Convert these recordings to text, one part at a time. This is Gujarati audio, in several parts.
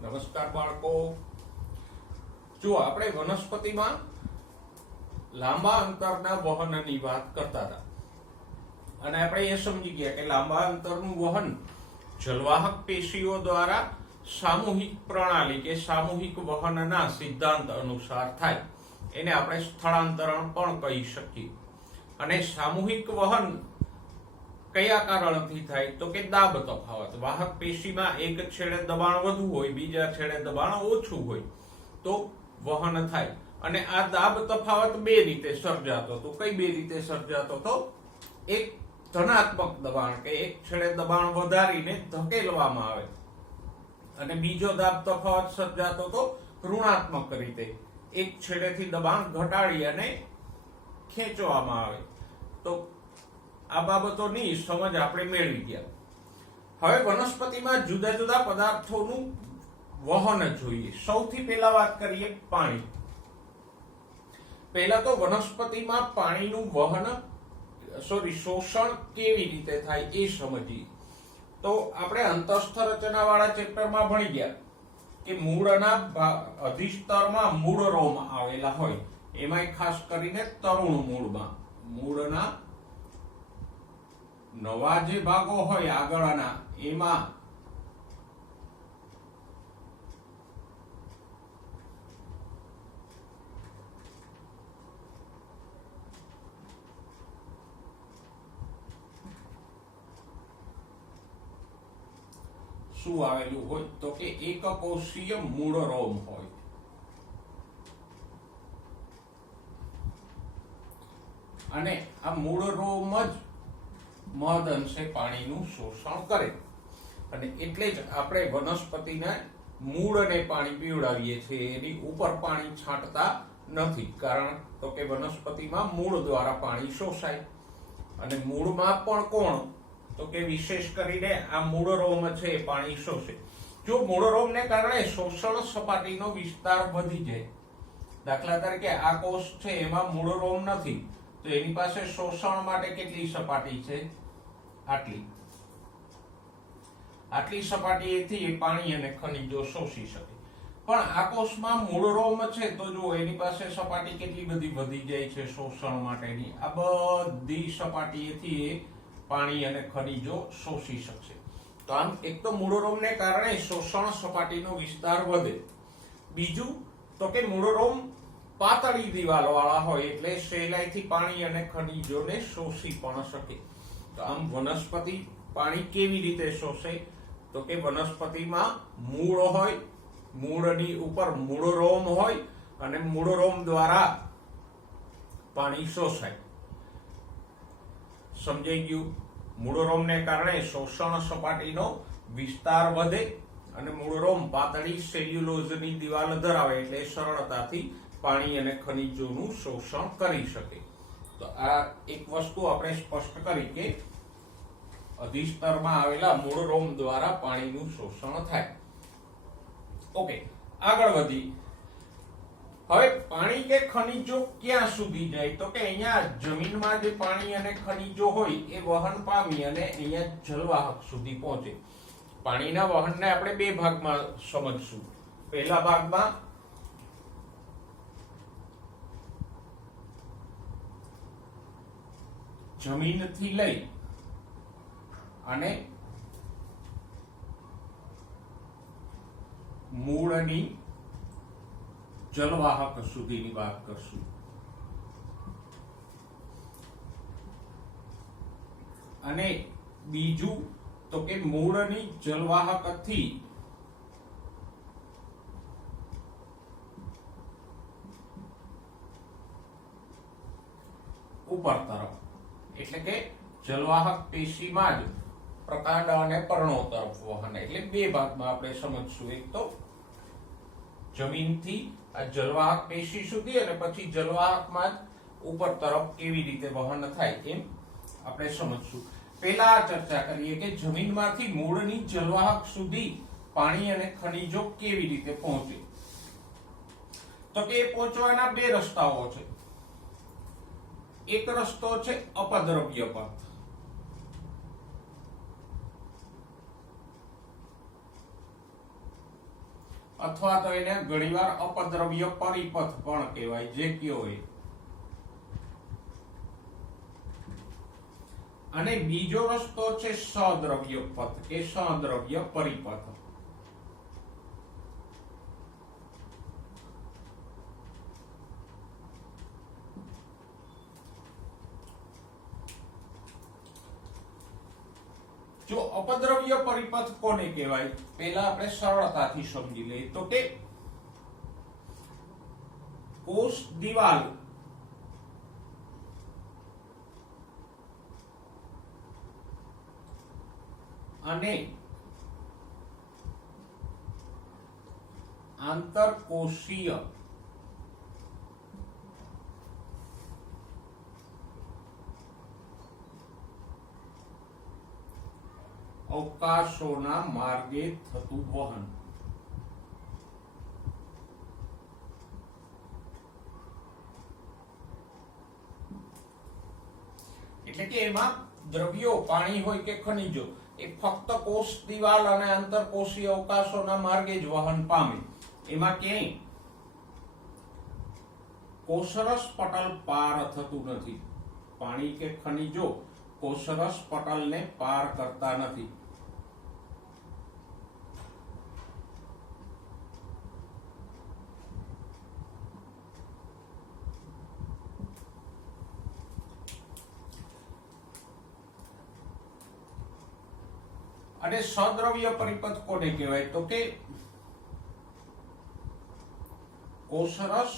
નમસ્કાર બાળકો, જો આપણે વનસ્પતિમાં લાંબા અંતરના વહનની વાત કરતા હતા અને આપણે એ સમજી ગયા કે લાંબા અંતરનું વહન જલવાહક પેશીઓ દ્વારા સામૂહિક પ્રણાલી કે સામૂહિક વહનના સિદ્ધાંત અનુસાર થાય. એને આપણે સ્થળાંતરણ પણ કહી શકીએ. અને સામૂહિક વહન કયા કારણથી થાય તો કે દાબ તફાવત. વાહક પેશીમાં એક છેડે દબાણ વધુ હોય, બીજા છેડે દબાણ ઓછું હોય તો વહન થાય. અને આ દાબ તફાવત બે રીતે સર્જાતો હતો. કઈ બે રીતે સર્જાતો હતો? એક ધનાત્મક દબાણ કે એક છેડે દબાણ વધારીને ધકેલવામાં આવે અને બીજો દાબ તફાવત સર્જાતો હતો ઋણાત્મક રીતે, એક છેડેથી દબાણ ઘટાડી અને ખેંચવામાં આવે. તો આ બાબતોની સમજ આપણે મેળવી ગયા. હવે વનસ્પતિમાં જુદા જુદા પદાર્થોનું વહન જોઈએ. સૌથી પહેલા વાત કરીએ પાણી. પહેલા તો વનસ્પતિમાં પાણીનું શોષણ કેવી રીતે થાય એ સમજીએ. તો આપણે અંતસ્થ રચના વાળા ચેપ્ટરમાં ભણી ગયા કે મૂળના અધિસ્તરમાં મૂળ રોમ આવેલા હોય, એમાં ખાસ કરીને તરુણ મૂળમાં મૂળના નવા જે ભાગો હોય આગળના એમાં શું આવેલું હોય તો કે એકકોષીય મૂળ રોમ હોય. અને આ મૂળ રોમ જ મહદ અંશે પાણીનું શોષણ કરે. અને એટલે જ આપણે વનસ્પતિને મૂળને પાણી પીવડાવીએ છીએ, એની ઉપર પાણી છાંટતા નથી. કારણ તો કે વનસ્પતિમાં મૂળ દ્વારા પાણી શોષાય. અને મૂળમાં પણ કોણ તો કે વિશેષ કરીને આ મૂળ રોમ છે એ પાણી શોષે. જો મૂળ રોમને કારણે શોષણ સપાટીનો વિસ્તાર વધી જાય, દાખલા તરીકે આ કોષ છે એમાં મૂળ રોમ નથી તો એની પાસે શોષણ માટે કેટલી સપાટી છે? આટલી સપાટીએથી એ પાણી અને ખનિજો શોષી શકે. પણ આ કોષમાં મૂળ રોમ છે તો જો એની પાસે સપાટી કેટલી બધી વધી જાય છે શોષણ માટેની. આ બધી સપાટીએથી એ પાણી અને ખનિજો શોષી શકશે. તો આમ એક તો મૂળ રોમને કારણે શોષણ સપાટીનો વિસ્તાર વધે. બીજું તો કે મૂળ રોમ પાતળી દિવાલ વાળા હોય એટલે સહેલાઈથી પાણી અને ખનિજોને શોષી પણ શકે. તો આમ વનસ્પતિ પાણી કેવી રીતે શોષે તો કે વનસ્પતિમાં મૂળ હોય, મૂળની ઉપર મૂળ રોમ હોય અને મૂળ રોમ દ્વારા પાણી શોષાય. સમજાઈ ગયું? મૂળ રોમને કારણે શોષણ સપાટીનો વિસ્તાર વધે અને મૂળ રોમ પાતળી સેલ્યુલોઝની દિવાલ ધરાવે એટલે સરળતાથી પાણી અને ખનિજોનું શોષણ કરી શકે. તો આ એક વસ્તુ આપણે સ્પષ્ટ કરી કે અધિસ્તરમાં આવેલા મૂળ રોમ દ્વારા પાણીનું શોષણ થાય. ઓકે, આગળ વધી. હવે પાણી કે ખનિજો ક્યાં સુધી જાય તો કે અહીંયા જમીનમાં જે પાણી અને ખનિજો હોય એ વહન પામી અને અહીંયા જલવાહક સુધી પહોંચે. પાણીના વહનને આપણે બે ભાગમાં સમજશું. પહેલા ભાગમાં જમીનથી લઈ અને મૂળની જલવાહક સુધીની વાત કરશું. અને બીજું તો કે મૂળની જલવાહકથી ઉપર તરફ, એટલે કે જલવાહક પેશીમાં જ પ્રકાંડ અને પર્ણો તરફ વહન. એટલે બે ભાગમાં આપણે સમજશું. એક તો જમીનથી આ જલવાહક પેશી સુધી અને પછી જલવાહકમાં ઉપર તરફ કેવી રીતે વહન થાય એમ આપણે સમજશું. પહેલા ચર્ચા કરીએ કે જમીનમાંથી મૂળની જલવાહક સુધી પાણી અને ખનિજો કેવી રીતે પહોંચે. તો કે પહોંચવાના બે રસ્તાઓ છે. એક રસ્તો છે અપદ્રવ્ય પથ, અથવા તો એને ઘણીવાર અપદ્રવ્ય પરિપથ પણ કહેવાય, જે કયો હોય. અને બીજો રસ્તો છે સદ્રવ્ય પથ કે સદ્રવ્ય પરિપથ. જો અપદ્રવ્ય પરિપથ કોને કહેવાય, પહેલા આપણે સરળતાથી સમજી લઈએ તો કે કોષ દિવાલ અને આંતરકોષીય અવકાશોના માર્ગે થતું વહન. એટલે કે એમાં દ્રવ્યો, પાણી હોય કે ખનિજો, એ ફક્ત કોષ દિવાલ અને આંતરકોષીય અવકાશોના માર્ગે જ વહન પામે. એમાં ક્યાંય કોષરસ પટલ પાર થતું નથી. પાણી કે ખનિજો કોષરસ પટલને પાર કરતા નથી. અને સદ્રવ્ય પરિપથ કોને કહેવાય તો કે કોષરસ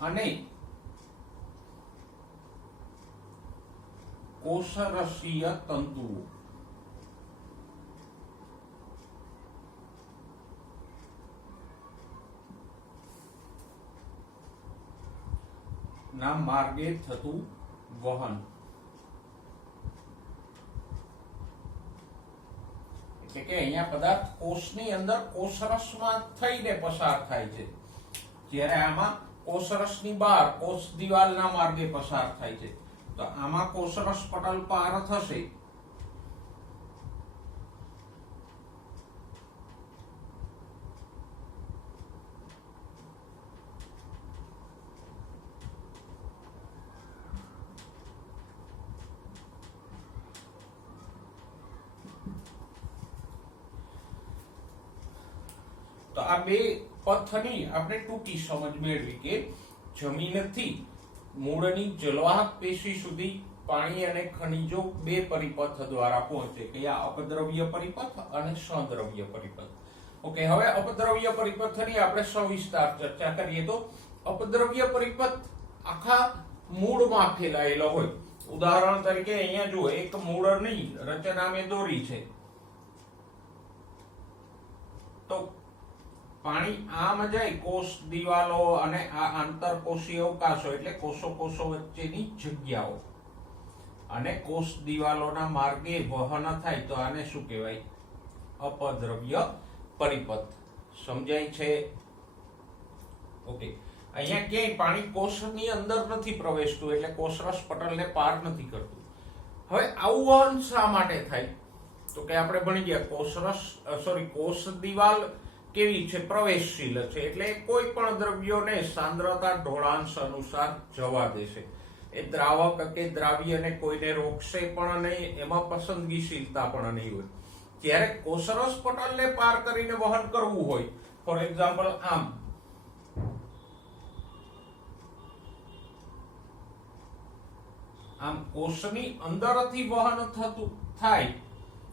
અને કોષરસીય તંતુઓ. ના માર્ગે થતું વહન. એટલે કે અહીંયા પદાર્થ કોષની અંદર કોષરસમાં થઈને પસાર થાય છે, જ્યારે આમાં કોષરસની બહાર કોષ દિવાલના માર્ગે પસાર થાય છે. તો આમાં કોષરસ પટલ પાર થશે તો આ બે પથની આપણે ટૂંકી સમજ મેળવી કે જમીનથી મૂળની જલવાહક પેશી સુધી પાણી અને ખનિજો બે પરિપથ દ્વારા પહોંચે, કે આ અપદ્રવ્ય પરિપથ અને સદ્રવ્ય પરિપથ. ઓકે, હવે અપદ્રવ્ય પરિપથની આપણે સવિસ્તાર ચર્ચા કરીએ તો અપદ્રવ્ય પરિપથ આખા મૂળમાં ફેલાયેલો હોય. ઉદાહરણ તરીકે અહીંયા જુઓ, એક મૂળની રચના મેં દોરી છે. તો પાણી આમ જાય કોષ દિવાલો અને આ આંતરકોષીય અવકાશો એટલે કોષો વચ્ચેની જગ્યાઓ અને કોષ દિવાલોના માર્ગે વહન થાય, તો આને શું કહેવાય? અપદ્રવ્ય પરિપથ. સમજાય છે? ઓકે, અહીંયા ક્યાંય પાણી કોષની અંદર નથી પ્રવેશતું, એટલે કોષરસ પટલને પાર નથી કરતું. હવે આવું વહન શા માટે થાય? તો કે આપણે ભણી ગયા કોષ દિવાલ કેવી છે? પ્રવેશશીલ છે, એટલે કોઈ પણ દ્રવ્યોને સાંદ્રતા ઢોળાંશ અનુસાર જવા દેશે. એ દ્રાવક કે દ્રાવ્યને કોઈને રોકશે પણ નહીં, એમાં પસંદગીશીલતા પણ નહીં હોય. જ્યારે કોષરસ પટલને પાર કરીને વહન કરવું હોય, ફોર એક્ઝામ્પલ આમ કોષની અંદરથી વહન થતું થાય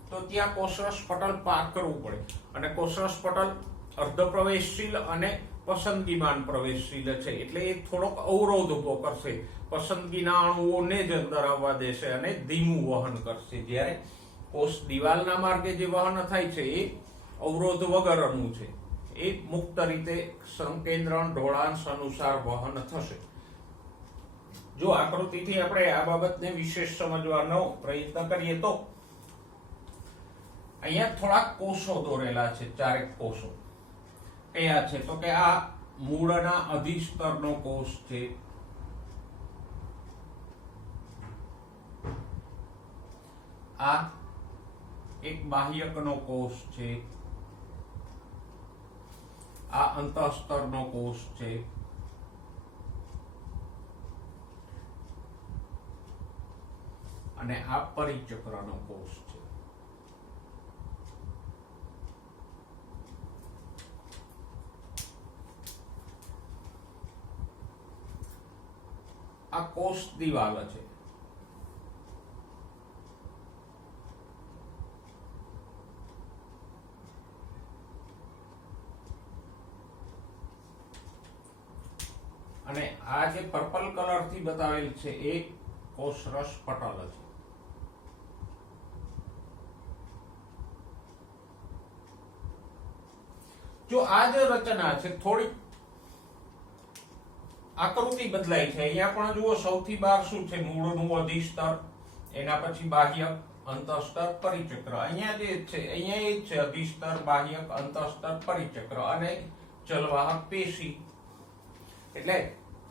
તો ત્યાં કોષરસ પટલ પાર કરવું પડે. અને કોષરસ પટલ અર્ધ પ્રવેશશીલ અને પસંદગીમાન પ્રવેશશીલ છે, એટલે એ થોડોક અવરોધ ઉભો કરશે, પસંદગીના અણુઓને જ અંદર આવવા દેશે અને ધીમું વહન કરશે. જ્યારે કોષ દિવાલના માર્ગે જે વહન થાય છે એ અવરોધ વગરનું છે, એ મુક્ત રીતે સંકેન્દ્રણ ઢોળાંશ અનુસાર વહન થશે. જો આકૃતિથી આપણે આ બાબતને વિશેષ સમજવાનો પ્રયત્ન કરીએ તો અહીંયા થોડાક કોષો દોરેલા છે, ચારેક કોષો. કયા છે? તો કે આ મૂળના અધિસ્તરનો કોષ છે, આ એક બાહ્યકનો કોષ છે, આ અંતઃસ્તરનો કોષ છે, અને આ પરિચક્રનો કોષ છે. આ કોષ દિવાલ છે. અને આ જે પર્પલ કલર થી બતાવેલ છે એ કોષરસ પટલ છે. જો આ જે રચના છે થોડી આકૃતિ બદલાઈ છે. અહીંયા પણ જુઓ સૌથી બહાર શું છે, મૂળનું અધિસ્તર, એના પછી બાહ્યક, અંતઃસ્તર, પરિચક્ર. અહીંયા જે છે અહીંયા એ છે અધિસ્તર, બાહ્યક, અંતઃસ્તર, પરિચક્ર અને ચલવાહક પેશી. એટલે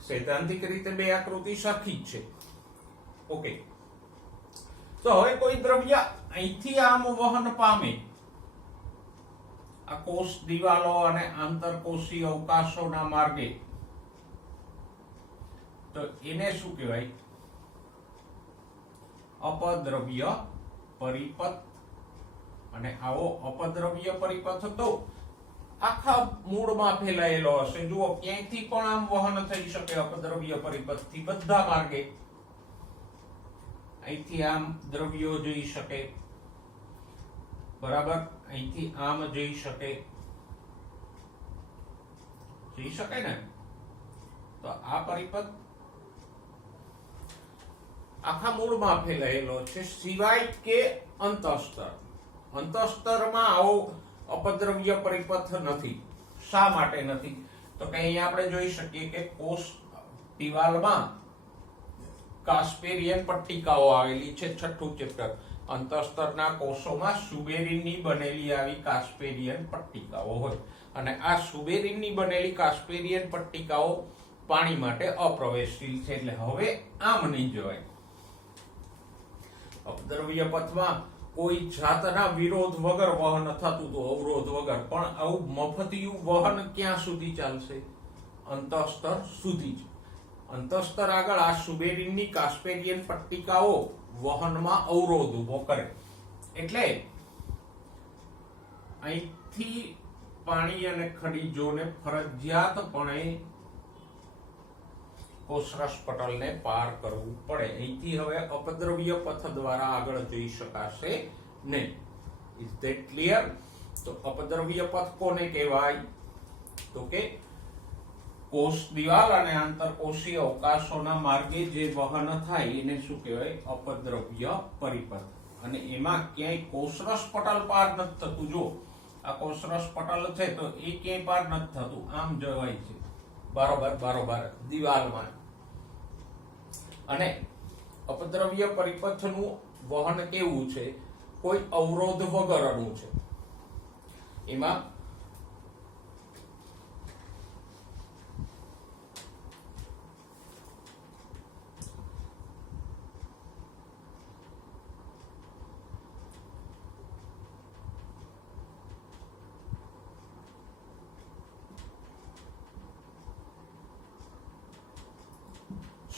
સૈદ્ધાંતિક રીતે બે આકૃતિ સરખી જ છે. ઓકે, તો હવે કોઈ દ્રવ્ય અહીંથી આમ વહન પામે, આ કોષ દિવાલો અને આંતરકોષીય અવકાશોના માર્ગે, તો એને શું કહેવાય? અપદ્રવ્ય પરિપથ. અને આવો અપદ્રવ્ય પરિપથ તો આખા મૂળમાં ફેલાયેલો હશે. જુઓ, ક્યાંયથી પણ આમ વહન થઈ શકે અપદ્રવ્ય પરિપથથી, બધા માર્ગે. અહીંથી આમ દ્રવ્યો જઈ શકે, બરાબર, અહીંથી આમ જઈ શકે ને. તો આ પરિપથ આખા મૂળમાં ફેલાયેલો છે, સિવાય કે અંતઃસ્તરમાં આવો અપદ્રવ્ય પરિપથ નથી. શા માટે નથી? તો કે અહીંયા આપણે જોઈ શકીએ કે કોષ દિવાલમાં કાસ્પેરિયન પટ્ટિકાઓ આવેલી છે. છઠ્ઠું ચેપ્ટર, અંતઃસ્તરના કોષોમાં સુબેરિનની બનેલી આવી કાસ્પેરિયન પટ્ટિકાઓ હોય, અને આ સુબેરિનની બનેલી કાસ્પેરિયન પટ્ટિકાઓ પાણી માટે અપ્રવેશશીલ છે. એટલે હવે આમ નહીં જવાય. અપદ્રવ્ય પથમાં કોઈ જાતના વિરોધ વગર વહન થતું હતું, અવરોધ વગર. પણ આવું મફતિયું વહન ક્યાં સુધી ચાલશે? અંતઃસ્તર સુધી જ. અંતઃસ્તર આગળ આ સુબેરિનની કાસ્પેરિયન પટ્ટિકાઓ વહનમાં અવરોધ ઉભો કરે. એટલે અહીંથી પાણી અને ખનિજોને ફરજિયાતપણે કોષરસ પટલને પાર કરવું પડે. અહીંથી હવે અપદ્રવ્ય પથ દ્વારા આગળ જઈ શકાશે નહીં. Is that clear? તો અપદ્રવ્ય પથ કોને કહેવાય? તો કે કોષ દિવાલ અને આંતરકોષીય અવકાશોના માર્ગે જે વહન થાય એને શું કહેવાય? અપદ્રવ્ય પરિપથ. અને એમાં ક્યાંય કોષરસ પટલ પાર નથી થતું. જો આ કોષરસ પટલ છે તો એ ક્યાંય પાર નથી થતું, આમ જવાય છે બરોબર દિવાલમાં. અને અપદ્રવ્ય પરિપથનું વહન કેવું છે? કોઈ અવરોધ વગરનું છે. એમાં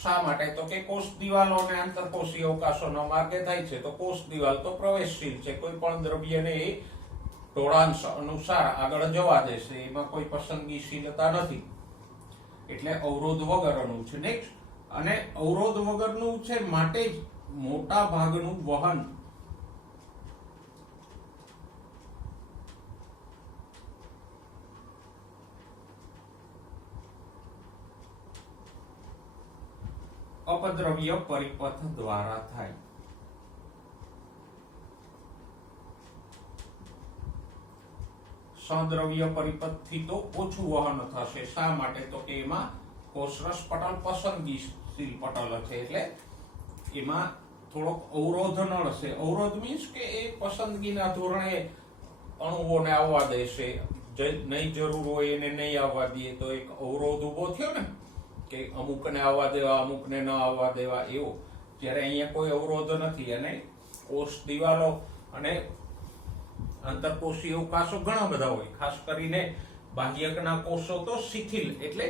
શા માટે? તો કે કોષ દિવાલો અને આંતરકોષીય અવકાશોના માર્ગે થાય છે. તો કોષ દિવાલ તો પ્રવેશશીલ છે, કોઈ પણ દ્રવ્યને ઢોળાંશ અનુસાર આગળ જવા દેશે, એમાં કોઈ પસંદગીશીલતા નથી. એટલે અવરોધ વગરનું છે. નેક્સ્ટ, અને અવરોધ વગરનું છે માટે જ મોટા ભાગનું વહન અપદ્રવ્ય પરિપથ દ્વારા થાય. સદ્રવ્ય પરિપથથી તો ઓછું વહન થશે. શા માટે? તો કે એમાં કોષરસ પટલ પસંદગીશીલ પટલ છે, એટલે એમાં થોડોક અવરોધ નડશે. અવરોધ મીન્સ કે એ પસંદગીના ધોરણે અણુઓને આવવા દેશે, નહીં જરૂર હોય એને નહીં આવવા દે, તો એક અવરોધ ઉભો થયો ને, કે અમુકને આવવા દેવા, અમુકને ન આવવા દેવા, એવો. જ્યારે અહીંયા કોઈ અવરોધ નથી અને કોષ દિવાલો અને આંતરકોષીય અવકાશો ઘણા બધા હોય. ખાસ કરીને બાહ્યકના કોષો તો શિથિલ એટલે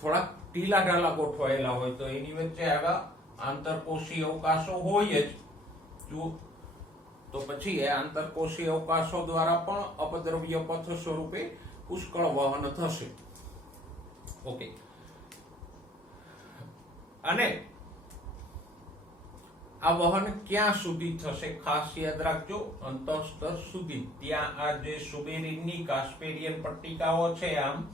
થોડા ઢીલા ઢાલા ગોઠવાયેલા હોય, તો એની વચ્ચે આવા આંતરકોષીય અવકાશો હોય જ. તો પછી એ આંતરકોષીય અવકાશો દ્વારા પણ અપદ્રવ્ય પથ સ્વરૂપે પુષ્કળ વહન થશે. ઓકે, અને આ વહન ક્યાં સુધી થશે? ખાસ યાદ રાખજો, અંતઃસ્તર સુધી. ત્યાં આ જે સુબેરિનની કાસ્પેરિયન પટ્ટિકાઓ છે, આમ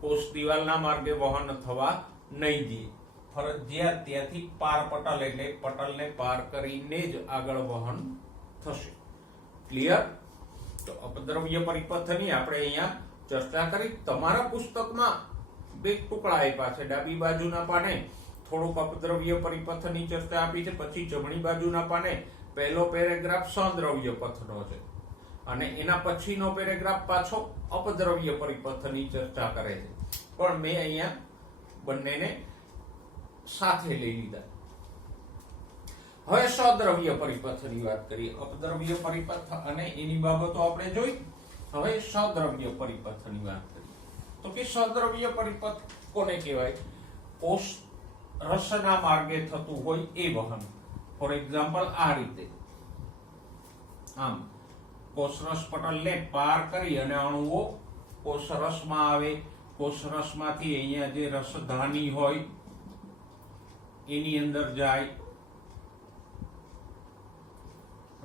કોષ દિવાલના માર્ગે વહન થવા નહીં દે. ફરજિયાત ત્યાંથી પાર પટલ એટલે પટલને પાર કરીને જ આગળ વહન થશે. ક્લિયર? તો અપદ્રવ્ય પરિપથની આપણે અહીંયા ચર્ચા કરી. તમારા પુસ્તકમાં બે ટુકડા આપ્યા છે. ડાબી બાજુના પાને થોડુંક અપદ્રવ્ય પરિપથની ચર્ચા આપી છે, પછી જમણી બાજુના પાને પહેલો પેરેગ્રાફ સદ્રવ્ય પથનો છે અને એના પછીનો પેરેગ્રાફ પાછો અપદ્રવ્ય પરિપથની ચર્ચા કરે છે. પણ મેં અહીંયા બંનેને સાથે લઈ લીધા. હવે સદ્રવ્ય પરિપથની વાત કરીએ. અપદ્રવ્ય પરિપથ અને એની બાબતો આપણે જોઈ. હવે સદ્રવ્ય પરિપથની વાત કરીએ. તો કે સદ્રવ્ય પરિપથ કોને કહેવાય? કોષ રસના માર્ગે થતું હોય એ વહન. ફોર એક્ઝામ્પલ આ રીતે આમ કોષરસ પટલને પાર કરી અને અણુઓ કોષરસમાં આવે. કોષરસમાંથી અહીંયા જે રસધાની હોય એની અંદર જાય.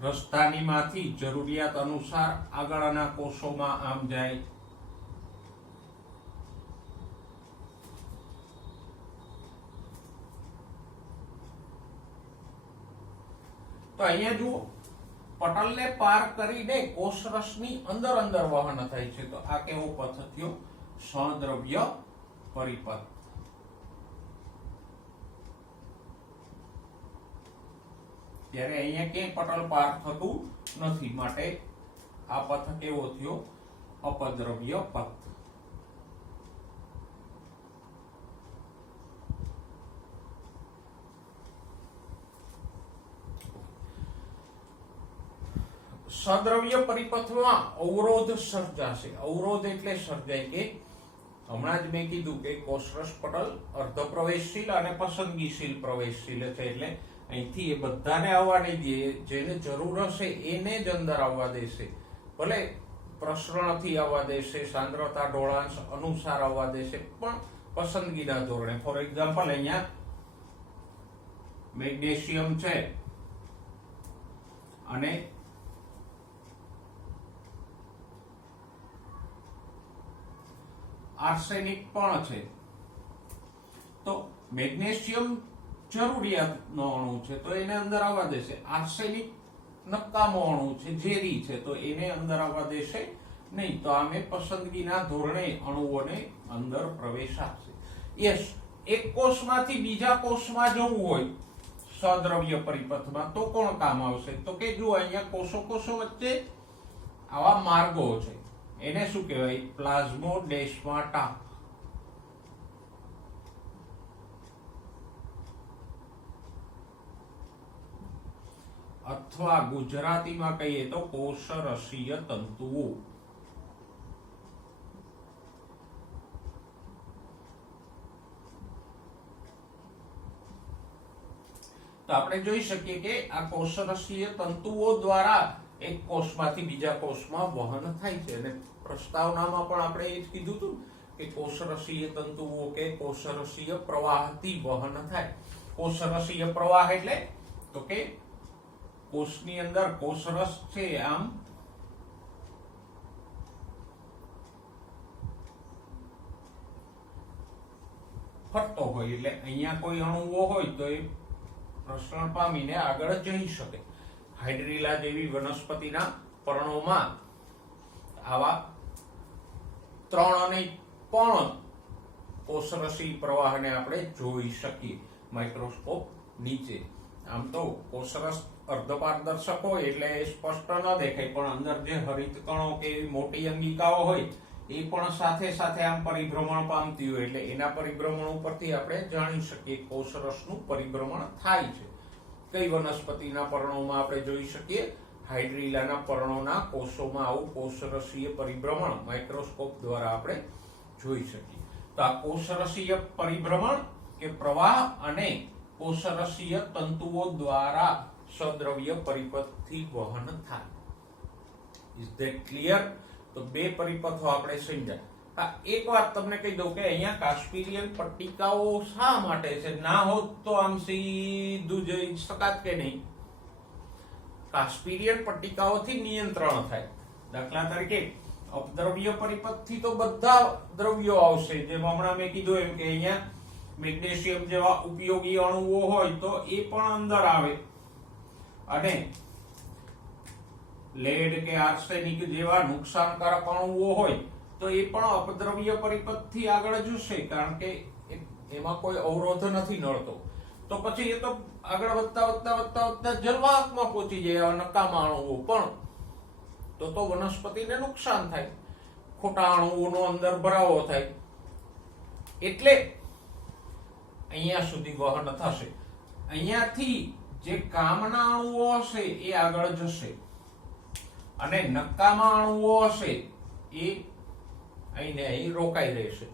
રસધાનીમાંથી જરૂરિયાત અનુસાર આગળના કોષોમાં આમ જાય. તો અહીંયા જુઓ, પટલને પાર કરીને કોષરસની અંદર અંદર વહન થાય છે. તો આ કેવો પથ થયો? સદ્રવ્ય પરિપથ. ત્યારે અહીંયા ક્યાંય પટલ પાર થતું નથી, માટે આ પથ કેવો થયો? અપદ્રવ્ય પથ. સદ્રવ્ય પરિપથમાં અવરોધ સર્જાશે. અવરોધ એટલે સર્જાય કે હમણાં જ મેં કીધું કે કોષરસ પટલ અર્ધ પ્રવેશશીલ અને પસંદગીશીલ પ્રવેશશીલ છે. એટલે અહીંથી એ બધાને આવવા નહીં દે. જેને જરૂર હશે એને જ અંદર આવવા દેશે. ભલે પ્રસરણથી આવવા દેશે, સાંદ્રતા ઢોળાંશ અનુસાર આવવા દેશે, પણ પસંદગીના ધોરણે. ફોર એક્ઝામ્પલ અહીંયા મેગ્નેશિયમ છે અને આર્સેનિક પણ છે. તો મેગ્નેશિયમ જરૂરિયાતનો અણુ છે તો એને અંદર આવવા દેશે. આર્સેનિક નકામો અણુ છે, ઝેરી છે, તો એને અંદર આવવા દેશે નહીં. તો આમે પસંદગીના ધોરણે અણુઓને અંદર પ્રવેશ આપશે. યસ, એક કોષમાંથી બીજા કોષમાં જવું હોય સદ્રવ્ય પરિપથમાં તો કોણ કામ આવશે? તો કે જો અહીંયા કોષો વચ્ચે આવા માર્ગો છે, એને શું કહેવાય? પ્લાઝ્મોડેસ્માટા. અથવા ગુજરાતીમાં કહીએ તો કોષરસીય તંતુઓ. તો આપણે જોઈ શકીએ કે આ કોષરસીય તંતુઓ દ્વારા એક કોષમાંથી બીજા કોષમાં વહન થાય છે. અને પ્રસ્તાવનામાં પણ આપણે એ જ કીધું હતું કે કોષરસીય તંતુઓ કે કોષરસીય પ્રવાહથી વહન થાય. કોષરસીય પ્રવાહ એટલે તો કે કોષની અંદર કોષરસ છે આમ ફરતો હોય, એટલે અહીંયા કોઈ અણુઓ હોય તો એ પ્રસરણ પામીને આગળ જઈ શકે. હાઇડ્રીલા જેવી વનસ્પતિના પર્ણોમાં આવા 3 અને પણ કોષરસી પ્રવાહને આપણે જોઈ શકીએ માઇક્રોસ્કોપ નીચે. આમ તો કોષરસ અર્ધપારદર્શક હોય એટલે એ સ્પષ્ટ ન દેખાય, પણ અંદર જે હરિત કણો કે એવી મોટી અંગિકાઓ હોય એ પણ સાથે સાથે આમ પરિભ્રમણ પામતી હોય, એટલે એના પરિભ્રમણ ઉપરથી આપણે જાણી શકીએ કોષરસનું પરિભ્રમણ થાય છે. કઈ વનસ્પતિના પર્ણોમાં આપણે જોઈ શકીએ? હાઇડ્રીલાના પર્ણોના કોષોમાં આવું કોષરસીય પરિભ્રમણ માઇક્રોસ્કોપ દ્વારા આપણે જોઈ શકીએ. તો આ કોષરસીય પરિભ્રમણ કે પ્રવાહ અને કોષરસીય તંતુઓ દ્વારા સદ્રવ્ય પરિપથથી વહન થાય. Is that clear? તો બે પરિપથો આપણે સમજ્યા. એક વાત તમને કહી દઉં કે અહીંયા કાસ્પિરિયન પટ્ટિકાઓ શા માટે છે? ના હોત તો આમ સીધું જઈ શકાત કે નહીં? કાસ્પિરિયન પટ્ટિકાઓથી નિયંત્રણ થાય. દાખલા તરીકે અપદ્રવ્ય પરિપથથી તો બધા દ્રવ્યો આવશે, જેમ હમણાં મેં કીધું એમ કે અહીંયા મેગ્નેશિયમ જેવા ઉપયોગી અણુઓ હોય તો એ પણ અંદર આવે, અને લેડ કે આર્સેનિક જેવા નુકસાનકારક અણુઓ હોય તો એ પણ અપદ્રવ્ય પરિપથથી આગળ જશે, કારણ કે એમાં કોઈ અવરોધ નથી નડતો. તો પછી એ તો આગળ વધતા વધતા વધતા વધતા જલવાહકમાં પહોંચી જાય નકામા અણુઓ, પણ તો વનસ્પતિને નુકસાન થાય, ખોટા અણુઓનો અંદર ભરાવો થાય. એટલે અહીંયા સુધી વહન થશે. અહીંયાથી જે કામના અણુઓ હશે એ આગળ જશે, અને નકામા અણુઓ હશે એ અહીં રોકાઈ રહેશે.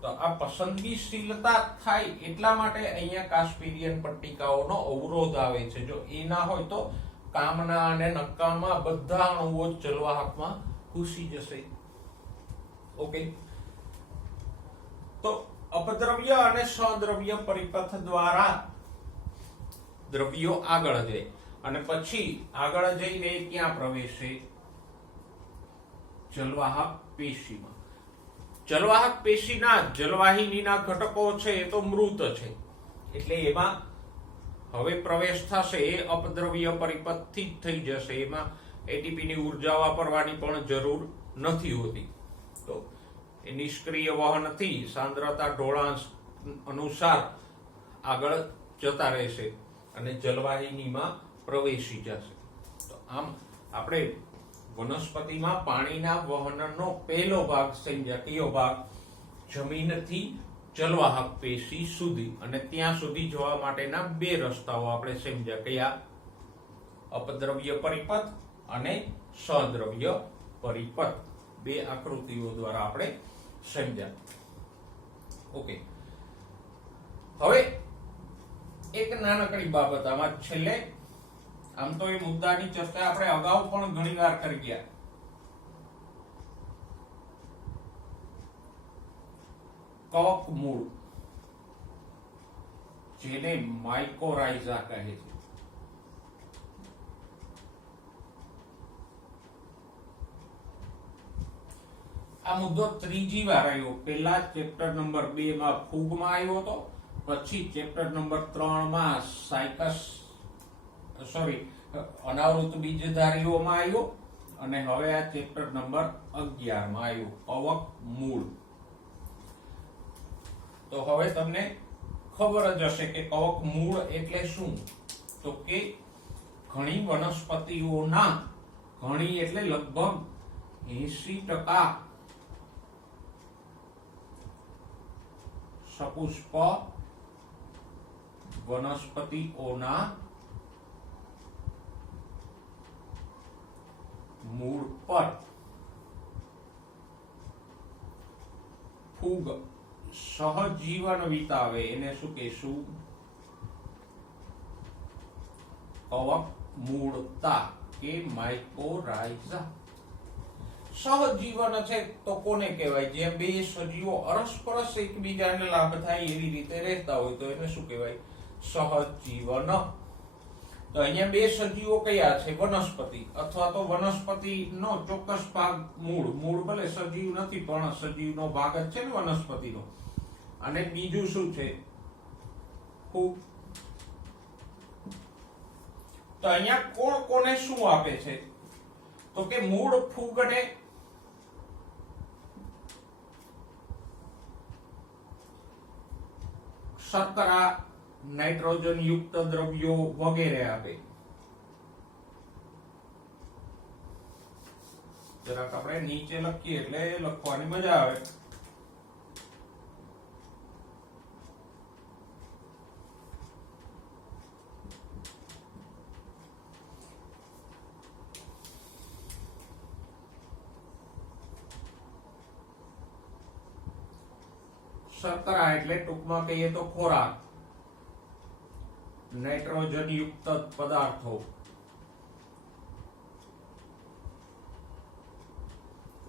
તો આ પસંદગીશીલતા થાય એટલા માટે અહીંયા કાસ્પિરિયન પટ્ટિકાઓનો અવરોધ આવે છે. જો એ ના હોય તો કામના અને નકામા બધા અણુઓ જલવાહકમાં ઘૂસી જશે. ઓકે, તો અપદ્રવ્ય અને સદ્રવ્ય પરિપથ દ્વારા દ્રવ્યો આગળ જાય, અને પછી આગળ જઈને ક્યાં પ્રવેશે? જલવાહક પેશીમાં. જલવાહક પેશીના જલવાહિનીના ઘટકો છે એ તો મૃત છે, એટલે એમાં હવે પ્રવેશ થશે એ અપદ્રવ્ય પરિપથથી જ થઈ જશે. એમાં એટીપીની ઉર્જા વાપરવાની પણ જરૂર નથી હોતી. તો એ નિષ્ક્રિય વહનથી સાંદ્રતા ઢોળાંશ અનુસાર આગળ જતા રહેશે અને જલવાહિનીમાં પ્રવેશી જશે. તો આમ આપણે વનસ્પતિમાં પાણીના વહનનો પહેલો ભાગ સમજ્યા. કયો ભાગ? જમીનથી જલવાહક પેશી સુધી, અને ત્યાં સુધી જવા માટેના બે રસ્તાઓ આપણે સમજ્યા. કયા? અપદ્રવ્ય પરિપથ અને સદ્રવ્ય પરિપથ. બે આકૃતિઓ દ્વારા આપણે સમજ્યા. ઓકે, હવે એક નાનકડી બાબત આમાં છેલ્લે. આમ તો એ મુદ્દાની ચર્ચા આપણે અગાઉ પણ ઘણી વાર કરી ગયા. કવક મૂળ, જેને માઇકોરાઇઝા કહે છે. આ મુદ્દો ત્રીજી વાર આવ્યો. પહેલા ચેપ્ટર નંબર 2 માં ફૂગમાં આવ્યો હતો, પછી ચેપ્ટર નંબર 3 માં અનાવૃત બીજધારીઓમાં આવ્યો, અને હવે આ ચેપ્ટર નંબર 11 માં આવ્યો, કવક મૂળ. તો હવે તમને ખબર જ હશે કે કવક મૂળ એટલે શું. તો કે ઘણી વનસ્પતિઓના, ઘણી એટલે લગભગ 80% સપુષ્પ વનસ્પતિઓના મૂળ પર ફૂગ સહજીવન વિતાવે. એને શું કહેશું? કવક મૂળતા કે માઇકોરાઇઝા. સહજીવન છે તો કોને કહેવાય? જે બે સજીવો અરસપરસ એકબીજાને લાભ થાય એવી રીતે રહેતા હોય તો એને શું કહેવાય? સહજીવન. તો અહીંયા બે સજીવો કયા છે? વનસ્પતિ, અથવા તો વનસ્પતિનો ચોક્કસ ભાગ મૂળ. મૂળ ભલે સજીવ નથી પણ સજીવનો ભાગ જ છે ને વનસ્પતિનો. અને બીજું શું છે? ફૂગ. તો અહીંયા કોણ કોને શું આપે છે? તો કે મૂળ ફૂગને શર્કરા, નાઇટ્રોજન યુક્ત દ્રવ્યો વગેરે આપે. જરાક આપણે નીચે લખીએ એટલે લખવાની મજા આવે. શર્કરા એટલે ટૂંકમાં કહીએ તો ખોરાક, નાઇટ્રોજન યુક્ત પદાર્થો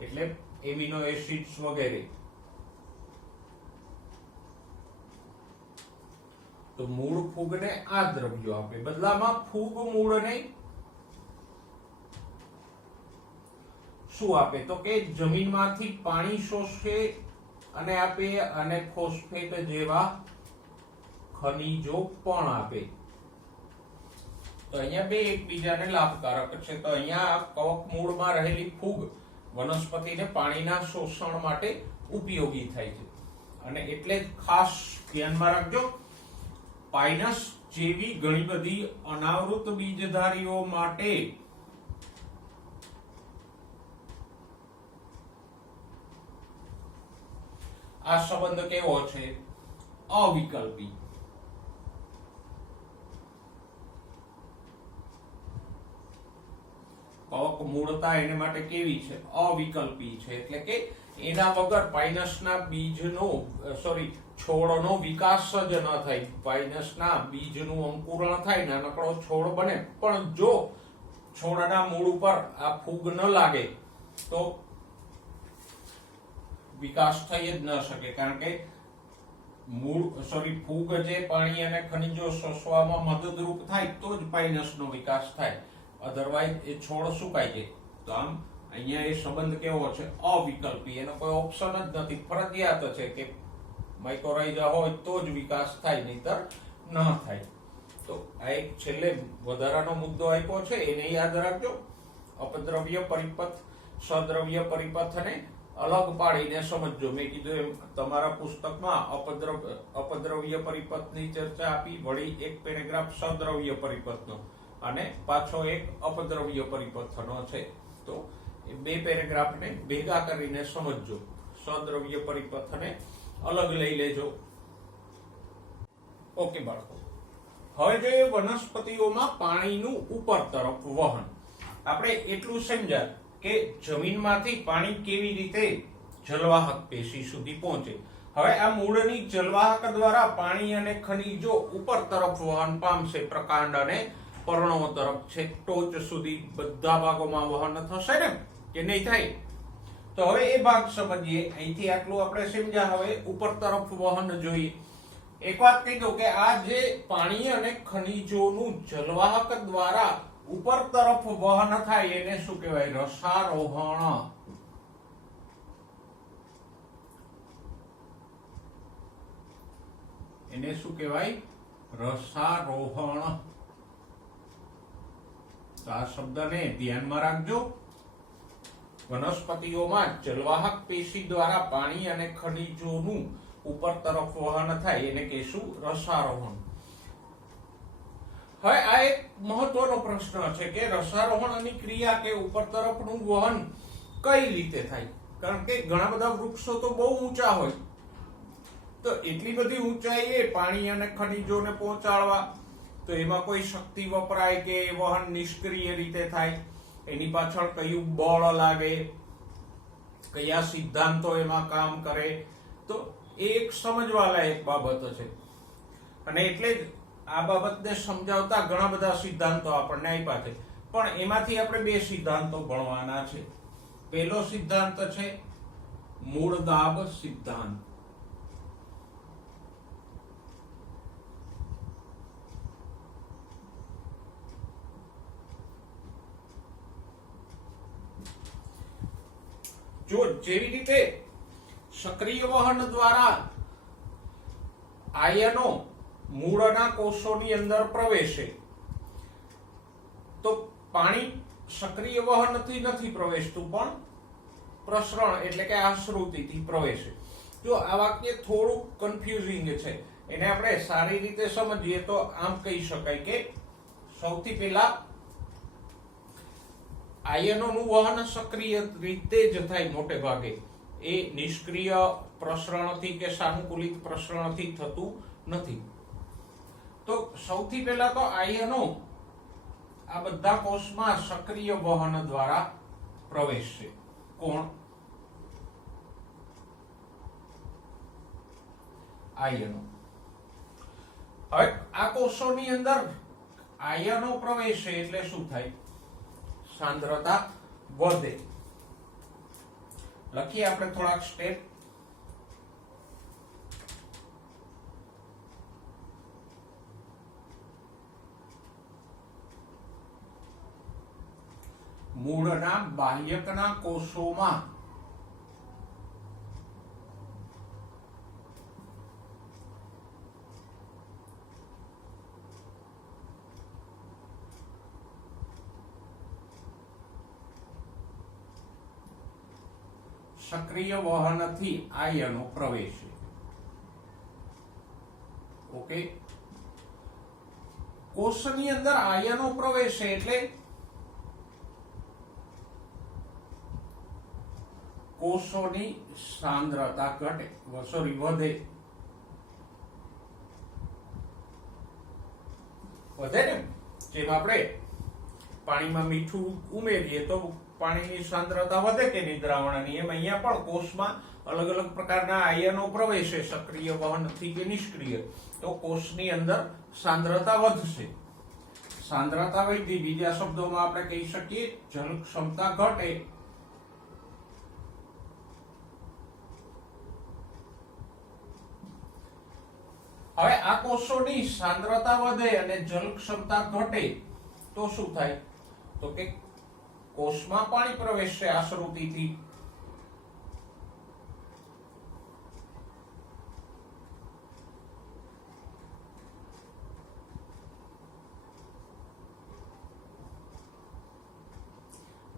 એટલે એમિનો એસિડ્સ વગેરે. તો મૂળ ફૂગને આ દ્રવ્યો આપે. બદલામાં ફૂગ મૂળને શું આપે? તો કે જમીનમાંથી પાણી શોષે અને આપે અને ફોસ્ફેટ જેવા ખનિજો પણ આપે. તો અહીંયા બે એકબીજાને લાભકારક છે. તો અહીંયા કવક મૂળમાં રહેલી ફૂગ વનસ્પતિને પાણીના શોષણ માટે ઉપયોગી થાય છે. અને એટલે જ ખાસ ધ્યાનમાં રાખજો, પાઇનસ જેવી ઘણી બધી અનાવૃત બીજધારીઓ માટે આ સંબંધ કેવો છે? અવિકલ્પી. કવક મૂળતા એને માટે કેવી છે? અવિકલ્પી છે. એટલે કે એના વગર પાઇનસના બીજનો છોડનો વિકાસ જ ન થાય. પાઇનસના બીજનું અંકુરણ થાય, નાનકડો છોડ બને, પણ જો છોડના મૂળ ઉપર આ ફૂગ ન લાગે તો વિકાસ થઈ જ ન શકે. કારણ કે ફૂગ જે પાણી અને ખનિજો શોષવામાં મદદરૂપ થાય તો જ પાઇનસનો વિકાસ થાય, અધરવાઇઝ એ છોડ સુકાઈ જાય. તો આમ અહીંયા એ સંબંધ કેવો છે? અવિકલ્પી. એનો કોઈ ઓપ્શન જ નથી, ફરજિયાત છે કે માઇકોરાઇઝા હોય તો જ વિકાસ થાય, નહીતર ન થાય. તો આ એક છેલ્લે વધારાનો મુદ્દો આપ્યો છે, એને યાદ રાખજો. અપદ્રવ્ય પરિપથ, સદ્રવ્ય પરિપથને અલગ પાડીને સમજજો. મેં કીધું એમ તમારા પુસ્તકમાં અપદ્રવ્ય પરિપથની ચર્ચા આપી, વળી એક પેરેગ્રાફ સદ્રવ્ય પરિપથનો અને પાછો એક અપદ્રવ્ય પરિપથનો છે. તો એ બે પેરેગ્રાફને ભેગા કરીને સમજજો. સદ્રવ્ય પરિપથને અલગ લઈ લેજો. ઓકે બાળકો, હવે જોઈએ વનસ્પતિઓમાં પાણીનું ઉપર તરફ વહન. આપણે એટલું સમજ્યા કે જમીનમાંથી પાણી કેવી રીતે જલવાહક પેશી સુધી પહોંચે. હવે આ મૂળની જલવાહક દ્વારા પાણી અને ખનિજો ઉપર તરફ વહન પામશે, પ્રકાંડ અને પર્ણો તરફ, છેક ટોચ સુધી બધા ભાગોમાં વહન થશે ને, કે નહીં થાય? તો હવે એ ભાગ સમજીએ. અહીંથી આટલું આપણે સમજ્યા. હવે ઉપર તરફ વહન જોઈએ. એક વાત કહી દઉં કે આ જે પાણી અને ખનિજોનું જલવાહક દ્વારા ઉપર તરફ વહન થાય એને શું કહેવાય? રસારોહણ. એને શું કહેવાય? રસારોહણ. આ શબ્દને ધ્યાનમાં રાખજો. વનસ્પતિઓમાં જલવાહક પેશી દ્વારા પાણી અને ખનિજોનું ઉપર તરફ વહન થાય એને કહેશું રસારોહણ. હવે આ એક મહત્વનો પ્રશ્ન છે કે રસારોહણની ક્રિયા કે ઉપર તરફનું વહન કઈ રીતે થાય? કારણ કે ઘણા બધા વૃક્ષો તો બહુ ઊંચા હોય, તો એટલી બધી ઊંચાઈએ પાણી અને ખનિજોને પહોંચાડવા, તો એમાં કોઈ શક્તિ વપરાય કે વહન નિષ્ક્રિય રીતે થાય? એની પાછળ કયું બળ લાગે, કયા સિદ્ધાંતો એમાં કામ કરે? તો એ એક સમજવા લાયક બાબત છે. અને એટલે જ આ બાબતને સમજાવતા ઘણા બધા સિદ્ધાંતો આપણને આપ્યા છે, પણ એમાંથી આપણે બે સિદ્ધાંતો ભણવાના છે. પહેલો સિદ્ધાંત છે મૂળ દાબ સિદ્ધાંત. જો જેવી રીતે સક્રિય વહન દ્વારા આયનો મૂળના કોષોની અંદર પ્રવેશે, તો પાણી સક્રિય વહનથી નથી પ્રવેશતું, પણ પ્રસરણ એટલે કે આશ્રુતિથી પ્રવેશે. જો આ વાક્ય થોડું કન્ફ્યુઝિંગ છે, એને આપણે સારી રીતે સમજીએ તો આમ કહી શકાય કે સૌથી પહેલા આયનોનું વહન સક્રિય રીતે જ થાય મોટે ભાગે, એ નિષ્ક્રિય પ્રસરણથી કે સાનુકૂલિત પ્રસરણથી થતું નથી. તો સૌથી પહેલા તો આયનો આ બધા કોષમાં સક્રિય વહન દ્વારા પ્રવેશશે. કોણ? આયનો. હવે આ કોષોની અંદર આયનો પ્રવેશે એટલે શું થાય? સાંદ્રતા વધે. લખીએ આપણે થોડાક સ્ટેપ. મૂળના બાહ્યકના કોષોમાં સક્રિય વહનથી આયનો પ્રવેશે. ઓકે, કોષની અંદર આયનો પ્રવેશે એટલે કોષોની સાંદ્રતા ઘટે, વધે. ને જેમ આપણે પાણીમાં મીઠું ઉમેરીએ તો પાણીની સાંદ્રતા વધે કે નહીં દ્રાવણની, એમ અહીંયા પણ કોષમાં અલગ અલગ પ્રકારના આયનો પ્રવેશે સક્રિય વહનથી કે નિષ્ક્રિય, તો કોષની અંદર સાંદ્રતા વધશે. સાંદ્રતા વધી, બીજા શબ્દોમાં આપણે કહી શકીએ જલ ક્ષમતા ઘટે. હવે આ કોષોની સાંદ્રતા વધે અને જલ ક્ષમતા ઘટે તો શું થાય? તો કે કોષમાં પાણી પ્રવેશશે આશ્રુતિથી.